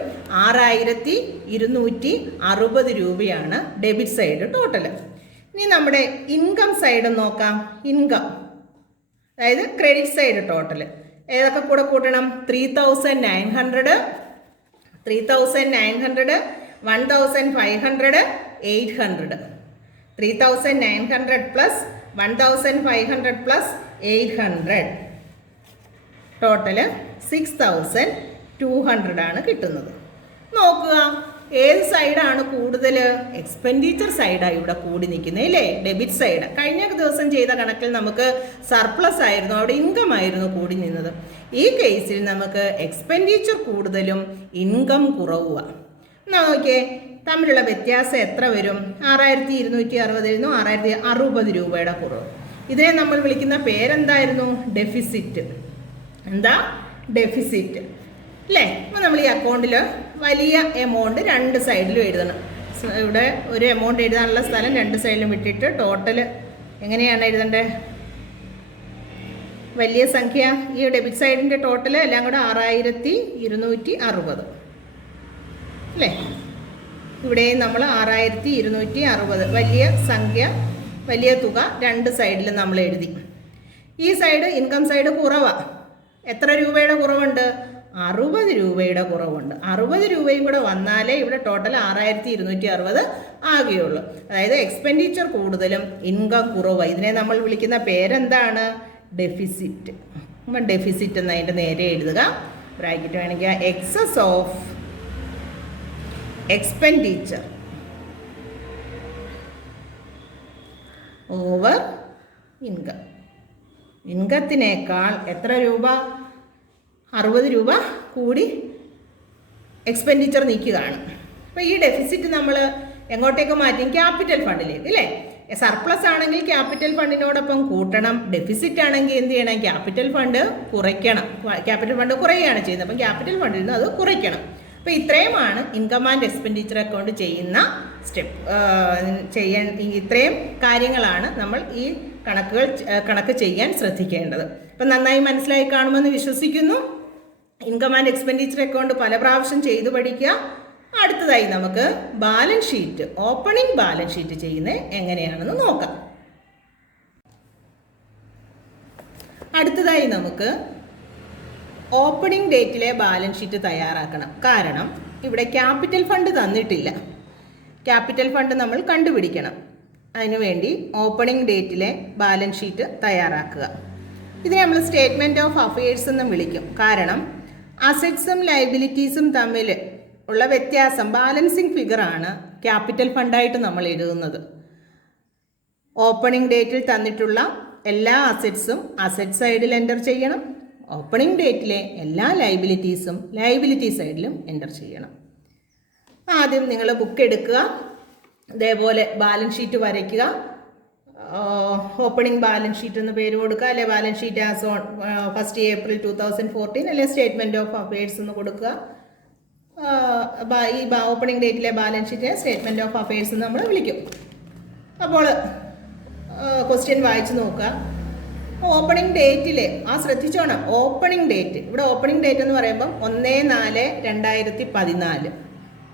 6260 രൂപയാണ് ഡെബിറ്റ് സൈഡ് ടോട്ടൽ. ഇനി നമ്മുടെ ഇൻകം സൈഡ് നോക്കാം. ഇൻകം അതായത് ക്രെഡിറ്റ് സൈഡ് ടോട്ടൽ ഏതൊക്കെ കൂടെ കൂട്ടണം? 3900, 1500, 800. 3900 plus 1500 plus 800 ടോട്ടൽ 6200 ആണ് കിട്ടുന്നത്. നോക്കുക ഏത് സൈഡാണ് കൂടുതൽ? എക്സ്പെൻഡിച്ചർ സൈഡാണ് ഇവിടെ കൂടി നിൽക്കുന്നത് അല്ലേ. Debit side. കഴിഞ്ഞ ദിവസം ചെയ്ത കണക്കിൽ നമുക്ക് സർപ്ലസ് ആയിരുന്നു, അവിടെ ഇൻകം ആയിരുന്നു കൂടി നിന്നത്. ഈ കേസിൽ നമുക്ക് എക്സ്പെൻഡിച്ചർ കൂടുതലും ഇൻകം കുറവുമാണ്. നോക്കിയേ തമ്മിലുള്ള വ്യത്യാസം എത്ര വരും? 6260 660 രൂപയുടെ കുറവ്. ഇതിനെ നമ്മൾ വിളിക്കുന്ന പേരെന്തായിരുന്നു? ഡെഫിസിറ്റ്. എന്താ? ഡെഫിസിറ്റ് അല്ലേ. അപ്പോൾ നമ്മൾ ഈ അക്കൗണ്ടിൽ വലിയ എമൗണ്ട് രണ്ട് സൈഡിലും എഴുതണം. ഇവിടെ ഒരു എമൗണ്ട് എഴുതാനുള്ള സ്ഥലം രണ്ട് സൈഡിലും വിട്ടിട്ട് ടോട്ടൽ എങ്ങനെയാണ് എഴുതേണ്ടത്? വലിയ സംഖ്യ ഈ ഡെബിറ്റ് സൈഡിൻ്റെ ടോട്ടൽ എല്ലാം കൂടെ 6260 അല്ലേ. ഇവിടെയും നമ്മൾ 6260 വലിയ സംഖ്യ, വലിയ തുക രണ്ട് സൈഡിലും നമ്മൾ എഴുതി. ഈ സൈഡ് ഇൻകം സൈഡ് കുറവാണ്. എത്ര രൂപയുടെ കുറവുണ്ട്? 60 രൂപയുടെ കുറവുണ്ട്. 60 രൂപയും കൂടെ വന്നാലേ ഇവിടെ ടോട്ടൽ 6260 ആകുകയുള്ളൂ. അതായത് എക്സ്പെൻഡിച്ചർ കൂടുതലും ഇൻകം കുറവാണ്. ഇതിനെ നമ്മൾ വിളിക്കുന്ന പേരെന്താണ്? ഡെഫിസിറ്റ്. അപ്പം ഡെഫിസിറ്റ് എന്നതിൻ്റെ നേരെ എഴുതുക. ബ്രാക്കറ്റ് വേണമെങ്കിൽ excess of expenditure over income. ഇൻകത്തിനേക്കാൾ എത്ര രൂപ? 60 രൂപ കൂടി എക്സ്പെൻഡിച്ചർ നീക്കുകയാണ്. അപ്പോൾ ഈ ഡെഫിസിറ്റ് നമ്മൾ എങ്ങോട്ടേക്ക് മാറ്റും? ക്യാപിറ്റൽ ഫണ്ടിലേക്ക് അല്ലേ. സർപ്ലസ് ആണെങ്കിൽ ക്യാപിറ്റൽ ഫണ്ടിനോടൊപ്പം കൂട്ടണം. ഡെഫിസിറ്റ് ആണെങ്കിൽ എന്ത് ചെയ്യണം? ക്യാപിറ്റൽ ഫണ്ട് കുറയ്ക്കണം. ക്യാപിറ്റൽ ഫണ്ട് കുറയുകയാണ് ചെയ്യുന്നത്. അപ്പം ക്യാപിറ്റൽ ഫണ്ടിൽ നിന്ന് അത് കുറയ്ക്കണം. അപ്പോൾ ഇത്രയുമാണ് ഇൻകം ആൻഡ് എക്സ്പെൻഡിച്ചർ അക്കൗണ്ട് ചെയ്യുന്ന സ്റ്റെപ്പ്. ഇത്രയും കാര്യങ്ങളാണ് നമ്മൾ ഈ കണക്ക് ചെയ്യാൻ ശ്രദ്ധിക്കേണ്ടത്. അപ്പം നന്നായി മനസ്സിലായി കാണുമെന്ന് വിശ്വസിക്കുന്നു. ഇൻകം ആൻഡ് എക്സ്പെൻഡിച്ചർ അക്കൗണ്ട് പല പ്രാവശ്യം ചെയ്തു പഠിക്കുക. അടുത്തതായി നമുക്ക് balance sheet, opening balance sheet ചെയ്യുന്നത് എങ്ങനെയാണെന്ന് നോക്കാം. അടുത്തതായി നമുക്ക് ഓപ്പണിംഗ് ഡേറ്റിലെ ബാലൻസ് ഷീറ്റ് തയ്യാറാക്കണം. കാരണം ഇവിടെ ക്യാപിറ്റൽ ഫണ്ട് തന്നിട്ടില്ല. ക്യാപിറ്റൽ ഫണ്ട് നമ്മൾ കണ്ടുപിടിക്കണം. അതിനുവേണ്ടി ഓപ്പണിംഗ് ഡേറ്റിലെ ബാലൻസ് ഷീറ്റ് തയ്യാറാക്കുക. ഇതിനെ നമ്മൾ സ്റ്റേറ്റ്മെൻറ്റ് ഓഫ് അഫയേഴ്സ് എന്നും വിളിക്കും. കാരണം അസറ്റ്സും ലയബിലിറ്റീസും തമ്മിൽ ഉള്ള വ്യത്യാസം ബാലൻസിങ് ഫിഗറാണ് ക്യാപിറ്റൽ ഫണ്ടായിട്ട് നമ്മൾ എഴുതുന്നത്. ഓപ്പണിംഗ് ഡേറ്റിൽ തന്നിട്ടുള്ള എല്ലാ അസറ്റ്സും അസറ്റ് സൈഡിൽ എൻ്റർ ചെയ്യണം. ഓപ്പണിംഗ് ഡേറ്റിലെ എല്ലാ ലയബിലിറ്റീസും ലയബിലിറ്റി സൈഡിലും എൻ്റർ ചെയ്യണം. ആദ്യം നിങ്ങൾ ബുക്ക് എടുക്കുക, ഇതേപോലെ ബാലൻസ് ഷീറ്റ് വരയ്ക്കുക. ഓപ്പണിംഗ് ബാലൻസ് ഷീറ്റ് എന്ന് പേര് കൊടുക്കുക, അല്ലെ balance sheet as on 1 April 2014, അല്ലെ സ്റ്റേറ്റ്മെൻറ്റ് ഓഫ് അഫയേഴ്സ് എന്ന് കൊടുക്കുക. ഈ ഓപ്പണിംഗ് ഡേറ്റിലെ balance sheet statement of affairs എന്ന് നമ്മൾ വിളിക്കും. അപ്പോൾ ക്വസ്റ്റ്യൻ വായിച്ച് നോക്കുക. ഓപ്പണിംഗ് ഡേറ്റിൽ ശ്രദ്ധിച്ചോണം, ഓപ്പണിംഗ് ഡേറ്റ്, ഇവിടെ ഓപ്പണിംഗ് ഡേറ്റ് എന്ന് പറയുമ്പം 1/4/2014,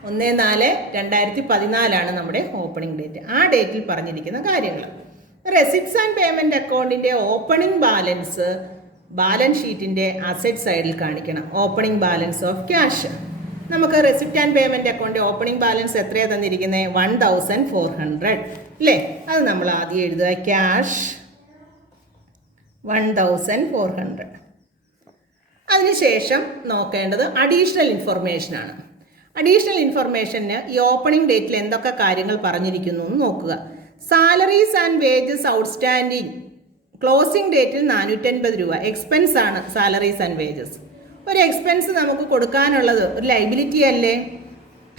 1/4/2014 നമ്മുടെ ഓപ്പണിംഗ് ഡേറ്റ്. ആ ഡേറ്റിൽ പറഞ്ഞിരിക്കുന്ന കാര്യങ്ങൾ. റെസിപ്റ്റ്സ് ആൻഡ് പേയ്മെൻറ്റ് അക്കൗണ്ടിൻ്റെ ഓപ്പണിംഗ് ബാലൻസ് ബാലൻസ് ഷീറ്റിൻ്റെ അസറ്റ് സൈഡിൽ കാണിക്കണം. Opening balance of cash. നമുക്ക് receipt and payment account opening balance എത്രയാണ് തന്നിരിക്കുന്നത്? 1400 അല്ലേ? അത് നമ്മൾ ആദ്യം എഴുതുക. ക്യാഷ് 1400. അതിനുശേഷം നോക്കേണ്ടത് അഡീഷണൽ ഇൻഫർമേഷനാണ്. അഡീഷണൽ ഇൻഫർമേഷന് ഈ ഓപ്പണിംഗ് ഡേറ്റിൽ എന്തൊക്കെ കാര്യങ്ങൾ പറഞ്ഞിരിക്കുന്നു എന്ന് നോക്കുക. Salaries and wages outstanding closing ഡേറ്റിൽ 450 രൂപ. എക്സ്പെൻസ് ആണ് സാലറീസ് ആൻഡ് വേജസ്. ഒരു എക്സ്പെൻസ് നമുക്ക് കൊടുക്കാനുള്ളത് ഒരു ലൈബിലിറ്റി അല്ലേ?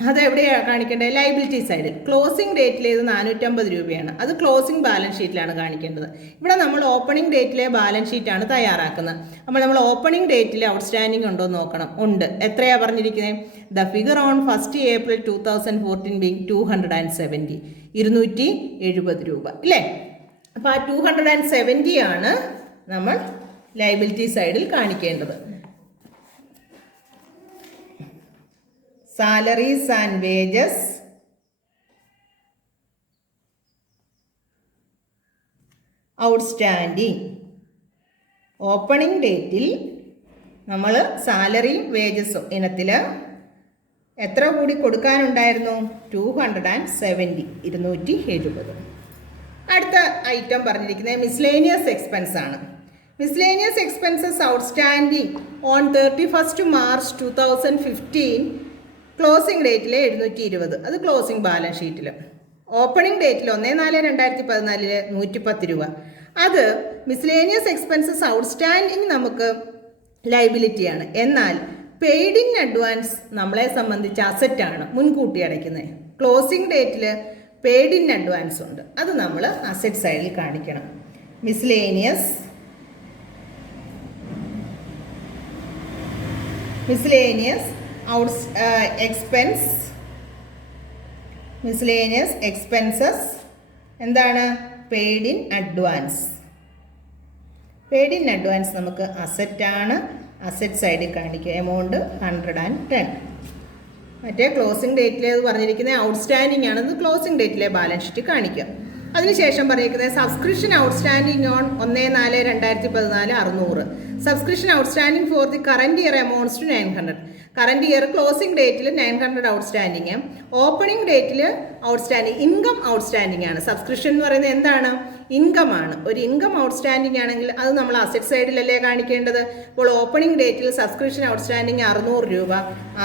അതെവിടെയാണ് കാണിക്കേണ്ടത്? ലൈബിലിറ്റി സൈഡിൽ. ക്ലോസിംഗ് ഡേറ്റിൽ ഇത് 450 രൂപയാണ്. അത് ക്ലോസിംഗ് ബാലൻസ് ഷീറ്റിലാണ് കാണിക്കേണ്ടത്. ഇവിടെ നമ്മൾ ഓപ്പണിംഗ് ഡേറ്റിലെ ബാലൻസ് ഷീറ്റാണ് തയ്യാറാക്കുന്നത്. അപ്പോൾ നമ്മൾ ഓപ്പണിംഗ് ഡേറ്റിൽ ഔട്ട്സ്റ്റാൻഡിങ് ഉണ്ടോ എന്ന് നോക്കണം. ഉണ്ട്. എത്രയാണ് പറഞ്ഞിരിക്കുന്നത്? The figure on 1 April 2014 being 270, 270 രൂപ അല്ലേ? അപ്പോൾ ആ 270 ആണ് നമ്മൾ ലൈബിലിറ്റി സൈഡിൽ കാണിക്കേണ്ടത്. Salaries and wages outstanding. Opening ഡേറ്റിൽ നമ്മൾ സാലറിയും വേജസും ഇനത്തിൽ എത്ര കൂടി കൊടുക്കാനുണ്ടായിരുന്നു? 270, 270. അടുത്ത ഐറ്റം പറഞ്ഞിരിക്കുന്നത് മിസ്ലേനിയസ് എക്സ്പെൻസ് ആണ്. Miscellaneous expenses outstanding on 31 March 2015, closing ഡേറ്റിൽ 720. അത് ക്ലോസിംഗ് ബാലൻസ് ഷീറ്റിൽ. ഓപ്പണിംഗ് ഡേറ്റിൽ 1/4/2014 110 രൂപ. അത് മിസ്ലേനിയസ് എക്സ്പെൻസസ് ഔട്ട്സ്റ്റാൻഡിങ് നമുക്ക് ലൈബിലിറ്റിയാണ്. എന്നാൽ പെയ്ഡ് ഇൻ അഡ്വാൻസ് നമ്മളെ സംബന്ധിച്ച് അസറ്റാണ്, മുൻകൂട്ടി അടയ്ക്കുന്നത്. ക്ലോസിംഗ് ഡേറ്റിൽ പെയ്ഡ് ഇൻ അഡ്വാൻസ് ഉണ്ട്. അത് നമ്മൾ അസറ്റ് സൈഡിൽ കാണിക്കണം. മിസ്ലേനിയസ് എക്സ്പെൻസസ് എന്താണ്? Paid in advance. Paid in advance നമുക്ക് അസറ്റാണ്, അസറ്റ് സൈഡിൽ കാണിക്കുക. എമൗണ്ട് 110. മറ്റേ ക്ലോസിംഗ് ഡേറ്റിൽ പറഞ്ഞിരിക്കുന്നത് ഔട്ട്സ്റ്റാൻഡിങ് ആണ്. ഇത് ക്ലോസിംഗ് ഡേറ്റിലെ ബാലൻസ് ഷീറ്റ് കാണിക്കുക. അതിനുശേഷം പറഞ്ഞിരിക്കുന്നത് subscription outstanding on 1/4/2014 600. Subscription outstanding for the current year amounts to 900. Current year closing ഡേറ്റിൽ 900 ഔട്ട്സ്റ്റാൻഡിങ്. ഓപ്പണിംഗ് ഡേറ്റിൽ ഔട്ട്സ്റ്റാൻഡിങ് ഇൻകം ഔട്ട്സ്റ്റാൻഡിങ് ആണ്. സബ്സ്ക്രിപ്ഷൻ എന്ന് പറയുന്നത് എന്താണ്? ഇൻകം ആണ്. ഒരു ഇൻകം ഔട്ട്സ്റ്റാൻഡിങ് ആണെങ്കിൽ അത് നമ്മൾ അസറ്റ് സൈഡിലല്ലേ കാണിക്കേണ്ടത്. അപ്പോൾ ഓപ്പണിംഗ് ഡേറ്റിൽ സബ്സ്ക്രിപ്ഷൻ ഔട്ട്സ്റ്റാൻഡിങ് 600 രൂപ,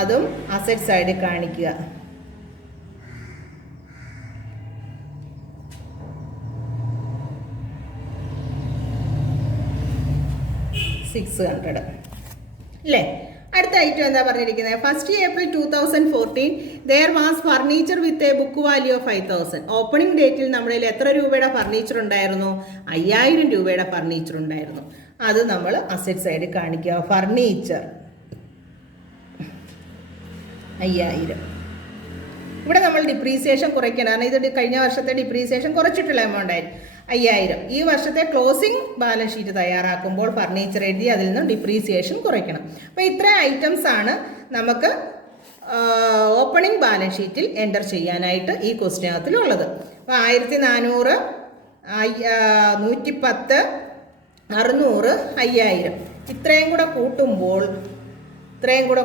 അതും അസറ്റ് സൈഡിൽ കാണിക്കുക. 600 അല്ലേ? അടുത്ത ഐറ്റം എന്താ പറഞ്ഞിരിക്കുന്നത്? 1 April 2014 there was furniture with a book value of 5000. Opening ഡേറ്റിൽ നമ്മുടെ എത്ര രൂപയുടെ ഫർണിച്ചർ ഉണ്ടായിരുന്നു? 5000 രൂപയുടെ ഫർണിച്ചർ ഉണ്ടായിരുന്നു. അത് നമ്മൾ അസറ്റ് സൈഡിൽ കാണിക്കുക. ഫർണിച്ചർ 5000. ഇവിടെ നമ്മൾ ഡിപ്രീസിയേഷൻ കുറയ്ക്കണം. കാരണം ഇത് കഴിഞ്ഞ വർഷത്തെ ഡിപ്രീസിയേഷൻ കുറച്ചിട്ടുള്ള എമൗണ്ട് ആയിരുന്നു. 5000. ഈ വർഷത്തെ ക്ലോസിംഗ് ബാലൻസ് ഷീറ്റ് തയ്യാറാക്കുമ്പോൾ ഫർണിച്ചർ എഴുതി അതിൽ നിന്ന് ഡിപ്രീസിയേഷൻ കുറയ്ക്കണം. അപ്പോൾ ഇത്രയും ഐറ്റംസ് ആണ് നമുക്ക് ഓപ്പണിംഗ് ബാലൻസ് ഷീറ്റിൽ എൻ്റർ ചെയ്യാനായിട്ട് ഈ ക്വസ്റ്റ്യനകത്തിലുള്ളത്. അപ്പോൾ 1400, 110, 600, 5000 ഇത്രയും കൂടെ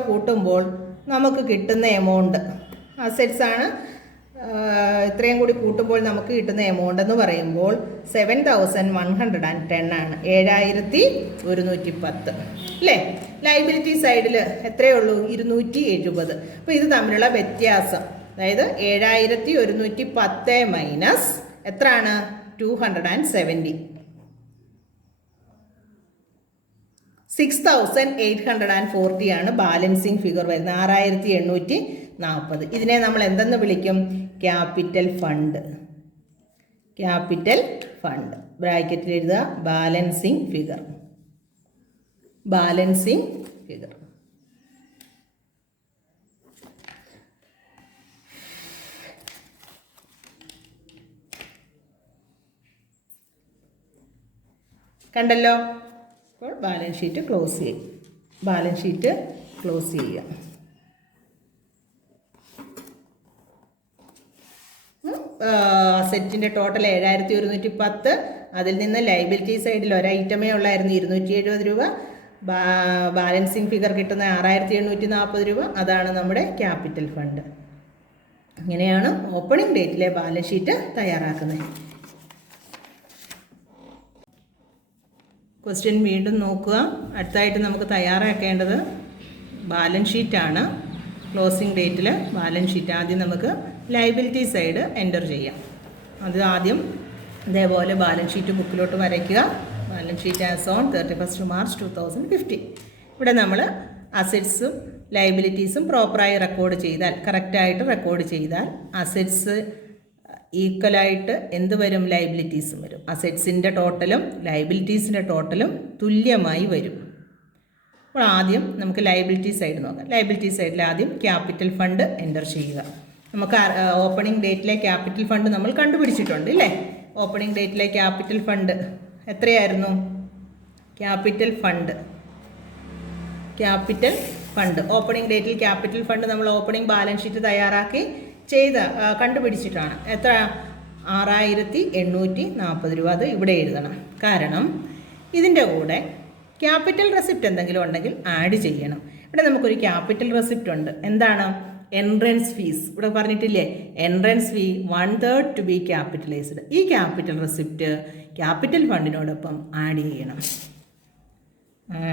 കൂട്ടുമ്പോൾ നമുക്ക് കിട്ടുന്ന എമൗണ്ട് അസെറ്റ്സ് ആണ്. ഇത്രയും കൂടി കൂട്ടുമ്പോൾ നമുക്ക് കിട്ടുന്ന എമൗണ്ട് എന്ന് പറയുമ്പോൾ 7110 ആണ്. 7110 അല്ലേ? ലൈബിലിറ്റി സൈഡിൽ എത്രയേ ഉള്ളൂ? 270. അപ്പോൾ ഇത് തമ്മിലുള്ള വ്യത്യാസം, അതായത് 7110 മൈനസ് എത്രയാണ്? 270. 6840 ആണ് ബാലൻസിങ് ഫിഗർ വരുന്നത്. 6840. ഇതിനെ നമ്മൾ എന്തെന്ന് വിളിക്കും? Capital fund. ബ്രാക്കറ്റിൽ എഴുതുക ബാലൻസിങ് ഫിഗർ. കണ്ടല്ലോ? അപ്പോൾ ബാലൻസ് ഷീറ്റ് ക്ലോസ് ചെയ്യുക. അസെറ്റിൻ്റെ ടോട്ടൽ 7110. അതിൽ നിന്ന് ലൈബിലിറ്റി സൈഡിൽ ഒരൈറ്റമേ ഉള്ളായിരുന്നു 270 രൂപ. ബാലൻസിങ് ഫിഗർ കിട്ടുന്ന 6840 രൂപ. അതാണ് നമ്മുടെ ക്യാപിറ്റൽ ഫണ്ട്. ഇങ്ങനെയാണ് ഓപ്പണിംഗ് ഡേറ്റിലെ ബാലൻസ് ഷീറ്റ് തയ്യാറാക്കുന്നത്. ക്വസ്റ്റ്യൻ വീണ്ടും നോക്കുക. അടുത്തായിട്ട് നമുക്ക് തയ്യാറാക്കേണ്ടത് ബാലൻസ് ഷീറ്റാണ്. ക്ലോസിംഗ് ഡേറ്റിൽ ബാലൻസ് ഷീറ്റ്. ആദ്യം നമുക്ക് ലൈബിലിറ്റി സൈഡ് എൻ്റർ ചെയ്യാം. അത് ആദ്യം ഇതേപോലെ ബാലൻസ് ഷീറ്റ് ബുക്കിലോട്ട് വരയ്ക്കുക. Balance sheet as on 31 March 2015. ഇവിടെ നമ്മൾ അസെറ്റ്സും ലൈബിലിറ്റീസും പ്രോപ്പറായി കറക്റ്റായിട്ട് റെക്കോർഡ് ചെയ്താൽ അസെറ്റ്സ് ഈക്വലായിട്ട് എന്ത് വരും? ലൈബിലിറ്റീസും വരും. അസെറ്റ്സിൻ്റെ ടോട്ടലും ലൈബിലിറ്റീസിൻ്റെ ടോട്ടലും തുല്യമായി വരും. അപ്പോൾ ആദ്യം നമുക്ക് ലൈബിലിറ്റി സൈഡ് നോക്കാം. ലൈബിലിറ്റി സൈഡിൽ ആദ്യം ക്യാപിറ്റൽ ഫണ്ട് എൻ്റർ ചെയ്യുക. നമുക്ക് ഓപ്പണിംഗ് ഡേറ്റിലെ ക്യാപിറ്റൽ ഫണ്ട് നമ്മൾ കണ്ടുപിടിച്ചിട്ടുണ്ട് അല്ലേ? ഓപ്പണിംഗ് ഡേറ്റിലെ ക്യാപിറ്റൽ ഫണ്ട് എത്രയായിരുന്നു? ക്യാപിറ്റൽ ഫണ്ട് ഓപ്പണിംഗ് ഡേറ്റിൽ ക്യാപിറ്റൽ ഫണ്ട് നമ്മൾ ഓപ്പണിംഗ് ബാലൻസ് ഷീറ്റ് തയ്യാറാക്കി കണ്ടുപിടിച്ചിട്ടാണ്. എത്ര? 6840 രൂപ. അത് ഇവിടെ എഴുതണം. കാരണം ഇതിൻ്റെ കൂടെ ക്യാപിറ്റൽ റെസിപ്റ്റ് എന്തെങ്കിലും ഉണ്ടെങ്കിൽ ആഡ് ചെയ്യണം. ഇവിടെ നമുക്കൊരു ക്യാപിറ്റൽ റെസിപ്റ്റ് ഉണ്ട്. എന്താണ്? Entrance fees. ഇവിടെ പറഞ്ഞിട്ടില്ലേ? Entrance fee 1/3 to be capitalised. ഈ ക്യാപിറ്റൽ റെസിപ്റ്റ് ക്യാപിറ്റൽ ഫണ്ടിനോടൊപ്പം ആഡ് ചെയ്യണം.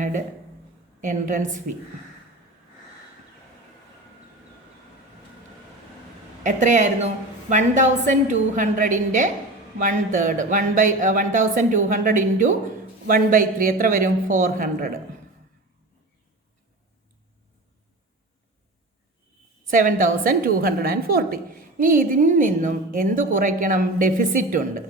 ആഡ് എൻട്രൻസ് ഫീ എത്രയായിരുന്നു? 1200ൻ്റെ 1/3. 1200 ഇൻറ്റു 1/3 എത്ര വരും? 400. 7240. ഇനി ഇതിൽ നിന്നും എന്ത് കുറയ്ക്കണം? ഡെഫിസിറ്റ് ഉണ്ട്.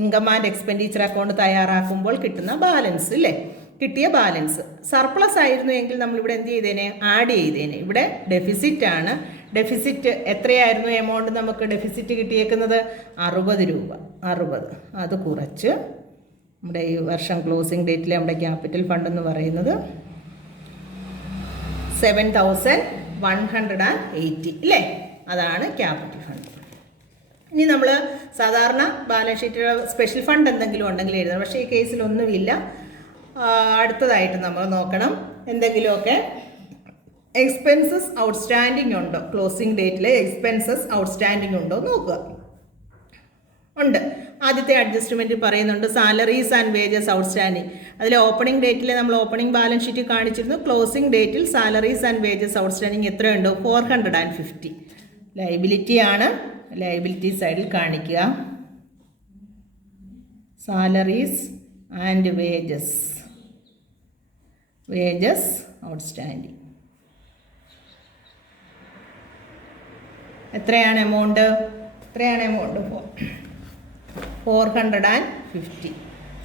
ഇൻകം ആൻഡ് എക്സ്പെൻഡിച്ചർ അക്കൗണ്ട് തയ്യാറാക്കുമ്പോൾ കിട്ടുന്ന ബാലൻസ് അല്ലേ? കിട്ടിയ ബാലൻസ് സർപ്ലസ് ആയിരുന്നു എങ്കിൽ നമ്മളിവിടെ എന്ത് ചെയ്തേനെ? ആഡ് ചെയ്തേനെ. ഇവിടെ ഡെഫിസിറ്റ് ആണ്. ഡെഫിസിറ്റ് എത്രയായിരുന്നു എമൗണ്ട് നമുക്ക് ഡെഫിസിറ്റ് കിട്ടിയേക്കുന്നത്? 60 രൂപ. 60. അത് കുറച്ച് നമ്മുടെ ഈ വർഷം ക്ലോസിംഗ് ഡേറ്റിലെ നമ്മുടെ ക്യാപിറ്റൽ ഫണ്ട് എന്ന് പറയുന്നത് 7180 അല്ലേ? അതാണ് ക്യാപിറ്റൽ ഫണ്ട്. ഇനി നമ്മൾ സാധാരണ ബാലൻസ് ഷീറ്റിൽ സ്പെഷ്യൽ ഫണ്ട് എന്തെങ്കിലും ഉണ്ടെങ്കിൽ എഴുതണം. പക്ഷേ ഈ കേസിലൊന്നുമില്ല. അടുത്തതായിട്ട് നമ്മൾ നോക്കണം എന്തെങ്കിലുമൊക്കെ എക്സ്പെൻസസ് ഔട്ട്സ്റ്റാൻഡിങ് ഉണ്ടോ? ക്ലോസിംഗ് ഡേറ്റിൽ എക്സ്പെൻസസ് ഔട്ട്സ്റ്റാൻഡിങ് ഉണ്ടോ നോക്കുക. ഉണ്ട്. ആദ്യത്തെ അഡ്ജസ്റ്റ്മെൻറ്റ് പറയുന്നുണ്ട് സാലറീസ് ആൻഡ് വേജസ് ഔട്ട്സ്റ്റാൻഡിങ്. അതിൽ ഓപ്പണിംഗ് ഡേറ്റിൽ നമ്മൾ ഓപ്പണിംഗ് ബാലൻസ് ഷീറ്റ് കാണിച്ചിരുന്നു. ക്ലോസിംഗ് ഡേറ്റിൽ സാലറീസ് ആൻഡ് വേജസ് ഔട്ട്സ്റ്റാൻഡിങ് എത്രയുണ്ട്? 450. ലൈബിലിറ്റിയാണ്. ലൈബിലിറ്റി സൈഡിൽ കാണിക്കുക. സാലറീസ് ആൻഡ് വേജസ് ഔട്ട്സ്റ്റാൻഡിങ് എത്രയാണ് amount? 450.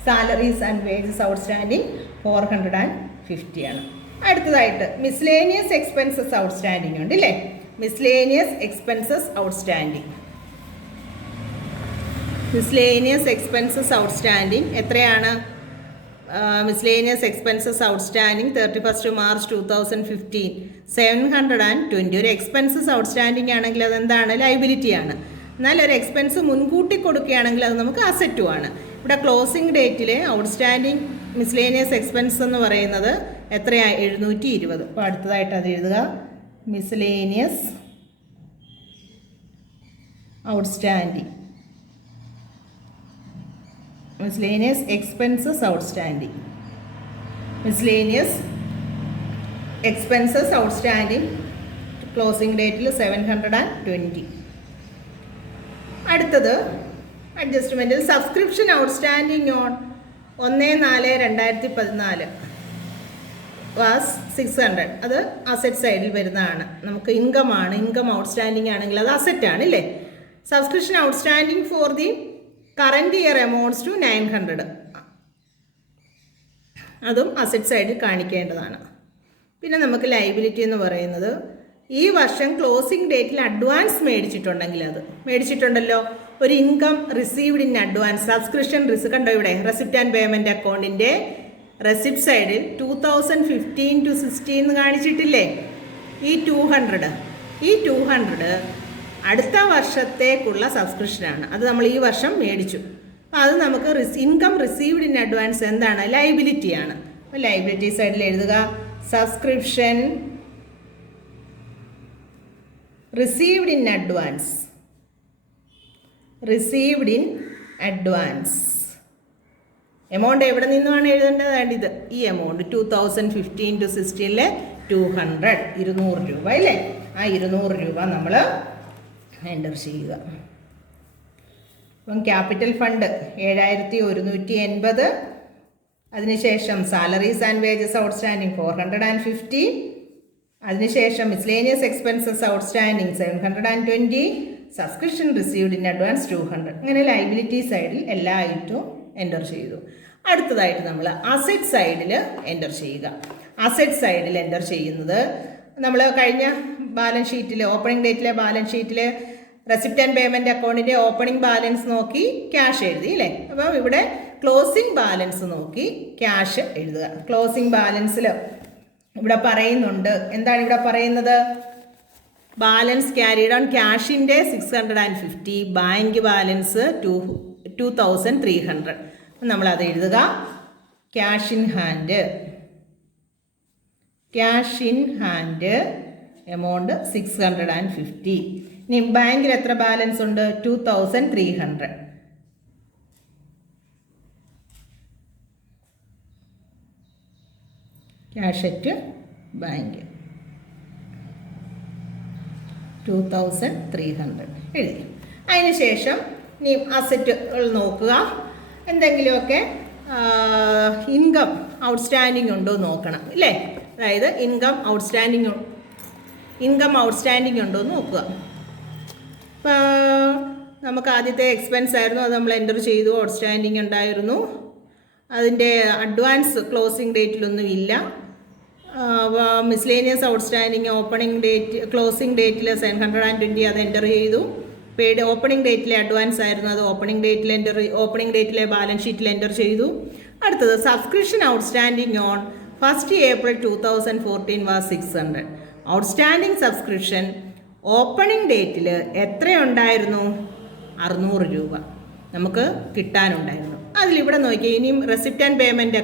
Salaries and wages outstanding 450 ആണ്. അടുത്തതായിട്ട് മിസ്ലേനിയസ് എക്സ്പെൻസസ് ഔട്ട്സ്റ്റാൻഡിങ് ഉണ്ട് ഇല്ലേ? Miscellaneous expenses outstanding miscellaneous expenses outstanding എത്രയാണ്? Miscellaneous expenses outstanding 31 March 2015 720. ഒരു എക്സ്പെൻസസ് ഔട്ട്സ്റ്റാൻഡിങ് ആണെങ്കിൽ അതെന്താണ്? ലൈബിലിറ്റിയാണ്. എന്നാൽ ഒരു എക്സ്പെൻസ് മുൻകൂട്ടി കൊടുക്കുകയാണെങ്കിൽ അത് നമുക്ക് അസറ്റുമാണ്. ഇവിടെ ക്ലോസിംഗ് ഡേറ്റിലെ ഔട്ട്സ്റ്റാൻഡിങ് മിസ്ലേനിയസ് എക്സ്പെൻസ് എന്ന് പറയുന്നത് എത്രയാണ്? 720. അപ്പോൾ അടുത്തതായിട്ട് അത് എഴുതുക. Miscellaneous outstanding, miscellaneous expenses outstanding, miscellaneous expenses outstanding closing date 720. അടുത്തത് അഡ്ജസ്റ്റ്മെൻറ്റിൽ സബ്സ്ക്രിപ്ഷൻ ഔട്ട്സ്റ്റാൻഡിങ് ഓൺ 1/4/2014 വാസ് 600. അത് അസറ്റ് സൈഡിൽ വരുന്നതാണ്. നമുക്ക് ഇൻകം ആണ്. ഇൻകം ഔട്ട്സ്റ്റാൻഡിങ് ആണെങ്കിൽ അത് അസറ്റാണ് ഇല്ലേ? Subscription outstanding for the current year amounts to 900. അതും അസറ്റ് സൈഡിൽ കാണിക്കേണ്ടതാണ്. പിന്നെ നമുക്ക് ലൈബിലിറ്റി എന്ന് പറയുന്നത് ഈ വർഷം ക്ലോസിംഗ് ഡേറ്റിൽ അഡ്വാൻസ് മേടിച്ചിട്ടുണ്ടെങ്കിൽ അത് മേടിച്ചിട്ടുണ്ടല്ലോ. ഒരു income received in advance subscription കണ്ടോ ഇവിടെ റെസിപ്റ്റ് ആൻഡ് പേയ്മെൻറ്റ് അക്കൗണ്ടിൻ്റെ റെസിപ്റ്റ് സൈഡിൽ 2015 to 16 കാണിച്ചിട്ടില്ലേ? ഈ 200 അടുത്ത വർഷത്തേക്കുള്ള സബ്സ്ക്രിപ്ഷനാണ്. അത് നമ്മൾ ഈ വർഷം മേടിച്ചു. അപ്പോൾ അത് നമുക്ക് ഇൻകം റിസീവ്ഡ് ഇൻ അഡ്വാൻസ് എന്താണ്? ലൈബിലിറ്റിയാണ്. അപ്പോൾ ലൈബിലിറ്റി സൈഡിൽ എഴുതുക subscription received in advance. Received in advance amount എവിടെ നിന്നുമാണ് എഴുതേണ്ടത്? ഇത് ഈ എമൗണ്ട് 2015 to 16 200 200 രൂപ അല്ലേ? ആ 200 രൂപ നമ്മൾ എൻ്റർ ചെയ്യുക. അപ്പം ക്യാപിറ്റൽ ഫണ്ട് 7180. അതിനുശേഷം സാലറീസ് ആൻഡ് വേജസ് ഔട്ട്സ്റ്റാൻഡിങ് 450. അതിനുശേഷം miscellaneous expenses outstanding 720. Subscription received in advance 200. അങ്ങനെ ലൈബിലിറ്റി സൈഡിൽ എല്ലാ ഐറ്റവും എൻ്റർ ചെയ്തു. അടുത്തതായിട്ട് നമ്മൾ അസറ്റ് സൈഡിൽ എൻ്റർ ചെയ്യുക. അസറ്റ് സൈഡിൽ എൻ്റർ ചെയ്യുന്നത് നമ്മൾ കഴിഞ്ഞ ബാലൻസ് ഷീറ്റിൽ ഓപ്പണിംഗ് ഡേറ്റിലെ ബാലൻസ് ഷീറ്റിൽ റെസിപ്റ്റ് ആൻഡ് പേയ്മെൻറ്റ് അക്കൗണ്ടിൻ്റെ ഓപ്പണിംഗ് ബാലൻസ് നോക്കി ക്യാഷ് എഴുതി അല്ലേ? അപ്പം ഇവിടെ ക്ലോസിംഗ് ബാലൻസ് നോക്കി ക്യാഷ് എഴുതുക. ക്ലോസിംഗ് ബാലൻസിൽ ഇവിടെ പറയുന്നുണ്ട്, എന്താണ് ഇവിടെ പറയുന്നത്? ബാലൻസ് ക്യാരിഡ് ഓൺ ക്യാഷിൻ്റെ 650, ബാങ്ക് ബാലൻസ് 2300. നമ്മളത് എഴുതുക. Cash in hand amount 650. ഇനി ബാങ്കിൽ എത്ര ബാലൻസ് ഉണ്ട്? 2300. ക്യാഷ് അറ്റ് ബാങ്ക് 2300 എഴുതി. അതിനുശേഷം ഇനി അസറ്റുകൾ നോക്കുക. എന്തെങ്കിലുമൊക്കെ ഇൻകം ഔട്ട്സ്റ്റാൻഡിങ് ഉണ്ടോ നോക്കണം ഇല്ലേ? അതായത് ഇൻകം ഔട്ട്സ്റ്റാൻഡിങ് ഉണ്ടോ എന്ന് നോക്കുക. ഇപ്പോൾ നമുക്ക് ആദ്യത്തെ എക്സ്പെൻസ് ആയിരുന്നു, അത് നമ്മൾ എൻ്റർ ചെയ്തു. ഔട്ട്സ്റ്റാൻഡിങ് ഉണ്ടായിരുന്നു. അതിൻ്റെ അഡ്വാൻസ് ക്ലോസിംഗ് ഡേറ്റിലൊന്നും ഇല്ല. Miscellaneous outstanding opening date closing ഡേറ്റിൽ 720 അത് എൻ്റർ ചെയ്തു. പെയ്ഡ് ഓപ്പണിംഗ് ഡേറ്റിലെ അഡ്വാൻസ് ആയിരുന്നു, അത് ഓപ്പണിംഗ് ഡേറ്റിലെ ബാലൻസ് ഷീറ്റിൽ എൻ്റർ ചെയ്തു. അടുത്തത് subscription outstanding on 1st April 2014 was 600. Outstanding subscription opening ഡേറ്റിൽ എത്രയുണ്ടായിരുന്നു? 600 രൂപ നമുക്ക് കിട്ടാനുണ്ടായിരുന്നു. അതിലിവിടെ നോക്കിയാൽ ഇനിയും റെസിപ്റ്റ് ആൻഡ് പേയ്മെൻറ്റ്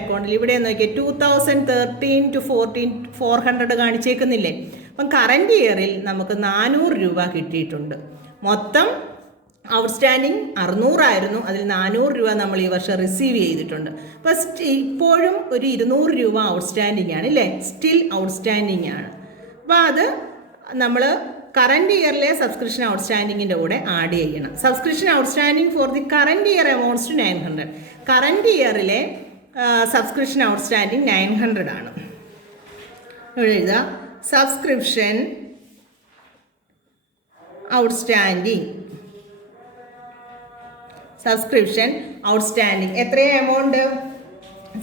അക്കൗണ്ടിൽ ഇവിടെ നോക്കിയാൽ 2013 to 14 400 കാണിച്ചേക്കുന്നില്ലേ? അപ്പം കറൻറ്റ് ഇയറിൽ നമുക്ക് 400 രൂപ കിട്ടിയിട്ടുണ്ട്. മൊത്തം ഔട്ട്സ്റ്റാൻഡിങ് 600 ആയിരുന്നു. അതിൽ 400 രൂപ നമ്മൾ ഈ വർഷം റിസീവ് ചെയ്തിട്ടുണ്ട്. അപ്പോൾ ഇപ്പോഴും ഒരു 200 രൂപ ഔട്ട്സ്റ്റാൻഡിങ് ആണ് ഇല്ലേ? സ്റ്റിൽ ഔട്ട്സ്റ്റാൻഡിങ് ആണ്. അപ്പോൾ അത് നമ്മൾ കറൻറ്റ് ഇയറിലെ സബ്സ്ക്രിപ്ഷൻ ഔട്ട്സ്റ്റാൻഡിങ്ങിൻ്റെ കൂടെ ആഡ് ചെയ്യണം. Subscription outstanding for the current year amounts to 900. Current ഇയറിലെ സബ്സ്ക്രിപ്ഷൻ ഔട്ട്സ്റ്റാൻഡിങ് 900 ആണ്. ഇവിടെ എഴുതുക സബ്സ്ക്രിപ്ഷൻ ഔട്ട്സ്റ്റാൻഡിങ് എത്രയാണ് എമൗണ്ട്?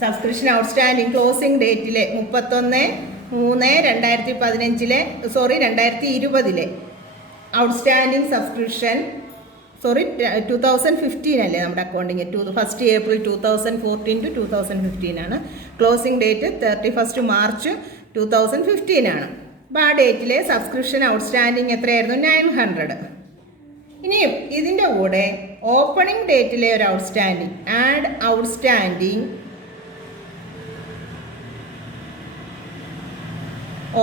സബ്സ്ക്രിപ്ഷൻ ഔട്ട്സ്റ്റാൻഡിങ് ക്ലോസിംഗ് ഡേറ്റിലെ 31/3/2020 ഔട്ട്സ്റ്റാൻഡിങ് സബ്സ്ക്രിപ്ഷൻ 2015 അല്ലേ നമ്മുടെ അക്കൗണ്ടിങ്. ഫസ്റ്റ് ഏപ്രിൽ 2014 to 2015 ആണ്. ക്ലോസിംഗ് ഡേറ്റ് 31 മാർച്ച് 2015 ആണ്. അപ്പോൾ ആ ഡേറ്റിലെ സബ്സ്ക്രിപ്ഷൻ ഔട്ട്സ്റ്റാൻഡിങ് എത്രയായിരുന്നു? 900. ഇനിയും ഇതിൻ്റെ കൂടെ ഓപ്പണിംഗ് ഡേറ്റിലെ ഒരു ഔട്ട്സ്റ്റാൻഡിങ്, ആഡ് ഔട്ട്സ്റ്റാൻഡിങ്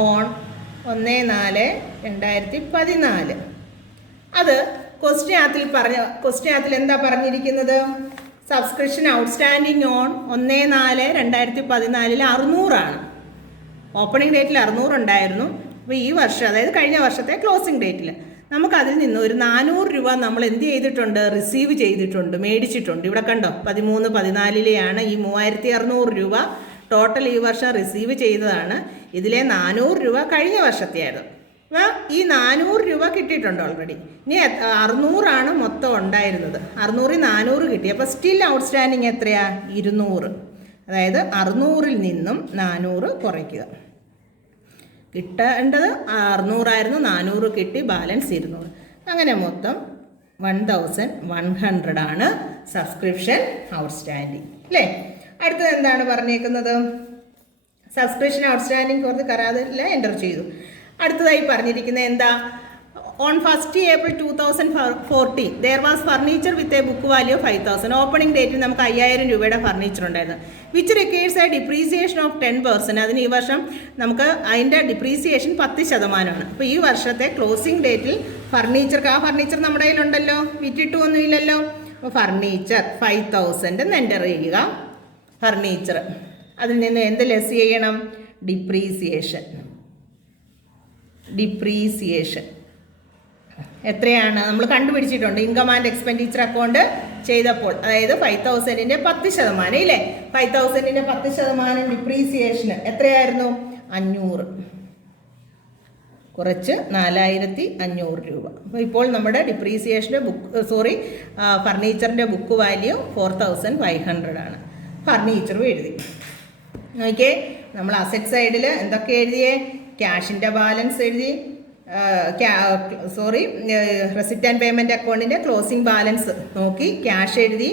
ഓൺ 1/4/2014. അത് ക്വസ്റ്റ്യനകത്തിൽ എന്താ പറഞ്ഞിരിക്കുന്നത്? സബ്സ്ക്രിപ്ഷൻ ഔട്ട്സ്റ്റാൻഡിങ് ഓൺ 1/4/2014 600 ഓപ്പണിംഗ് ഡേറ്റിൽ 600 ഉണ്ടായിരുന്നു. അപ്പോൾ ഈ വർഷം, അതായത് കഴിഞ്ഞ വർഷത്തെ ക്ലോസിംഗ് ഡേറ്റിൽ നമുക്കതിൽ നിന്ന് ഒരു 400 രൂപ നമ്മൾ എന്ത് ചെയ്തിട്ടുണ്ട്? റിസീവ് ചെയ്തിട്ടുണ്ട്, മേടിച്ചിട്ടുണ്ട്. ഇവിടെ കണ്ടോ, 13/14 ഈ 3600 രൂപ ടോട്ടൽ ഈ വർഷം റിസീവ് ചെയ്തതാണ്. ഇതിലെ 400 രൂപ കഴിഞ്ഞ വർഷത്തെയായിരുന്നു. അപ്പോൾ ഈ 400 രൂപ കിട്ടിയിട്ടുണ്ട് ഓൾറെഡി. ഇനി 600 മൊത്തം ഉണ്ടായിരുന്നത്. 600ൽ 400 കിട്ടി. അപ്പോൾ സ്റ്റിൽ ഔട്ട്സ്റ്റാൻഡിങ് എത്രയാ? 200. അതായത് 600ൽ നിന്നും 400 കുറയ്ക്കുക. കിട്ടേണ്ടത് 600 ആയിരുന്നു, 400 കിട്ടി, ബാലൻസ് 200. അങ്ങനെ മൊത്തം 1100 സബ്സ്ക്രിപ്ഷൻ ഔട്ട്സ്റ്റാൻഡിങ് അല്ലേ. അടുത്തത് എന്താണ് പറഞ്ഞേക്കുന്നത്? സബ്സ്ക്രിപ്ഷൻ ഔട്ട്സ്റ്റാൻഡിങ് ഫോർ ദി കരാറിൽ എൻ്റർ ചെയ്തു. അടുത്തതായി പറഞ്ഞിരിക്കുന്നത് എന്താ? On 1st April 2014 there was furniture with a book value 5000. Opening ഡേറ്റിൽ നമുക്ക് 5000 രൂപയുടെ ഫർണിച്ചർ ഉണ്ടായിരുന്നു. Which requires a depreciation of 10%. അതിന് ഈ വർഷം നമുക്ക് അതിൻ്റെ ഡിപ്രീസിയേഷൻ 10%. അപ്പോൾ ഈ വർഷത്തെ ക്ലോസിംഗ് ഡേറ്റിൽ ഫർണിച്ചർക്ക്, ആ ഫർണിച്ചർ നമ്മുടെ കയ്യിലുണ്ടല്ലോ, വിറ്റിട്ടൊന്നുമില്ലല്ലോ. അപ്പോൾ ഫർണിച്ചർ 5000 എന്ന് എൻ്റർ ചെയ്യുക. ഫർണിച്ചർ അതിൽ നിന്ന് എന്ത് ലെസ് ചെയ്യണം? ഡിപ്രീസിയേഷൻ എത്രയാണ് നമ്മൾ കണ്ടുപിടിച്ചിട്ടുണ്ട്. ഇൻകം ആൻഡ് എക്സ്പെൻഡിച്ചർ അക്കൗണ്ട് ചെയ്തപ്പോൾ, അതായത് 5000ൻ്റെ 10% ഇല്ലേ. 5000ൻ്റെ 10% ഡിപ്രീസിയേഷൻ എത്രയായിരുന്നു? 500 കുറച്ച് 4500 രൂപ. അപ്പോൾ ഇപ്പോൾ നമ്മുടെ ഡിപ്രീസിയേഷൻ്റെ ഫർണിച്ചറിൻ്റെ ബുക്ക് വാല്യൂ 4500 ഫർണിച്ചറും എഴുതി. ഓക്കെ, നമ്മൾ അസറ്റ് സൈഡിൽ എന്തൊക്കെ എഴുതിയേ? ക്യാഷിൻ്റെ ബാലൻസ് എഴുതി, റെസിപ്റ്റ് ആൻഡ് പേയ്മെൻറ്റ് അക്കൗണ്ടിൻ്റെ ക്ലോസിംഗ് ബാലൻസ് നോക്കി ക്യാഷ് എഴുതി,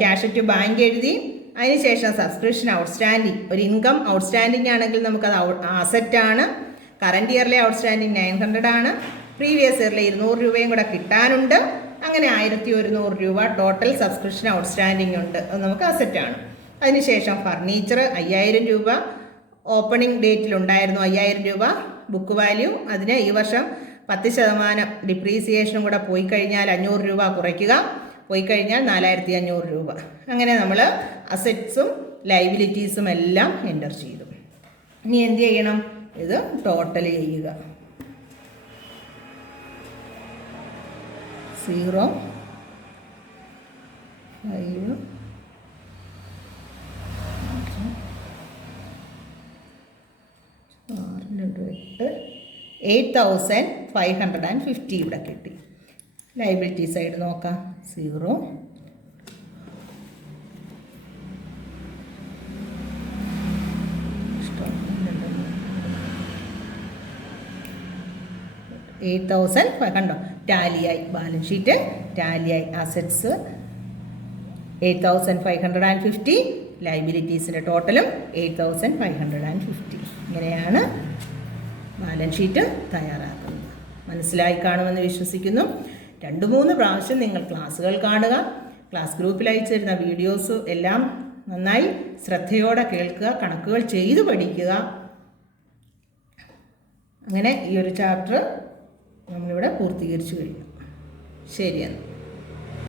ക്യാഷ് ടു ബാങ്ക് എഴുതി. അതിനുശേഷം സബ്സ്ക്രിപ്ഷൻ ഔട്ട്സ്റ്റാൻഡിങ്, ഒരു ഇൻകം ഔട്ട്സ്റ്റാൻഡിങ് ആണെങ്കിൽ നമുക്കത് അസറ്റാണ്. കറൻറ്റ് ഇയറിലെ ഔട്ട്സ്റ്റാൻഡിങ് 900 പ്രീവിയസ് ഇയറിലെ 200 രൂപയും കൂടെ കിട്ടാനുണ്ട്. അങ്ങനെ 1100 രൂപ ടോട്ടൽ സബ്സ്ക്രിപ്ഷൻ ഔട്ട്സ്റ്റാൻഡിങ് ഉണ്ട്. അത് നമുക്ക് അസറ്റാണ്. അതിനുശേഷം ഫർണിച്ചർ 5000 രൂപ ഓപ്പണിംഗ് ഡേറ്റിലുണ്ടായിരുന്നു. 5000 രൂപ ബുക്ക് വാല്യൂ. അതിന് ഈ വർഷം 10% ഡിപ്രീസിയേഷനും കൂടെ പോയി കഴിഞ്ഞാൽ 500 രൂപ കുറയ്ക്കുക. പോയി കഴിഞ്ഞാൽ 4500 രൂപ. അങ്ങനെ നമ്മൾ അസറ്റ്സും ലൈബിലിറ്റീസും എല്ലാം എൻ്റർ ചെയ്തു. ഇനി എന്ത് ചെയ്യണം? ഇത് ടോട്ടൽ ചെയ്യുക. 0 5 8550 ഇവിടെ കിട്ടി. ലൈബിലിറ്റി സൈഡ് നോക്കാം. 0 8000 കണ്ടോ, ടാലിയായി. ബാലൻസ് ഷീറ്റ് ടാലിയായി. അസറ്റ്സ് 8550, ലൈബിലിറ്റീസിൻ്റെ ടോട്ടലും 8550. ഇങ്ങനെയാണ് ബാലൻസ് ഷീറ്റ് തയ്യാറാക്കുന്നത്. മനസ്സിലായി കാണുമെന്ന് വിശ്വസിക്കുന്നു. 2-3 പ്രാവശ്യം നിങ്ങൾ ക്ലാസ്സുകൾ കാണുക. ക്ലാസ് ഗ്രൂപ്പിൽ അയച്ചു തരുന്ന വീഡിയോസ് എല്ലാം നന്നായി ശ്രദ്ധയോടെ കേൾക്കുക, കണക്കുകൾ ചെയ്തു പഠിക്കുക. അങ്ങനെ ഈ ഒരു ചാപ്റ്റർ നമ്മളിവിടെ പൂർത്തീകരിച്ചു കഴിഞ്ഞു. ശരിയെന്ന്.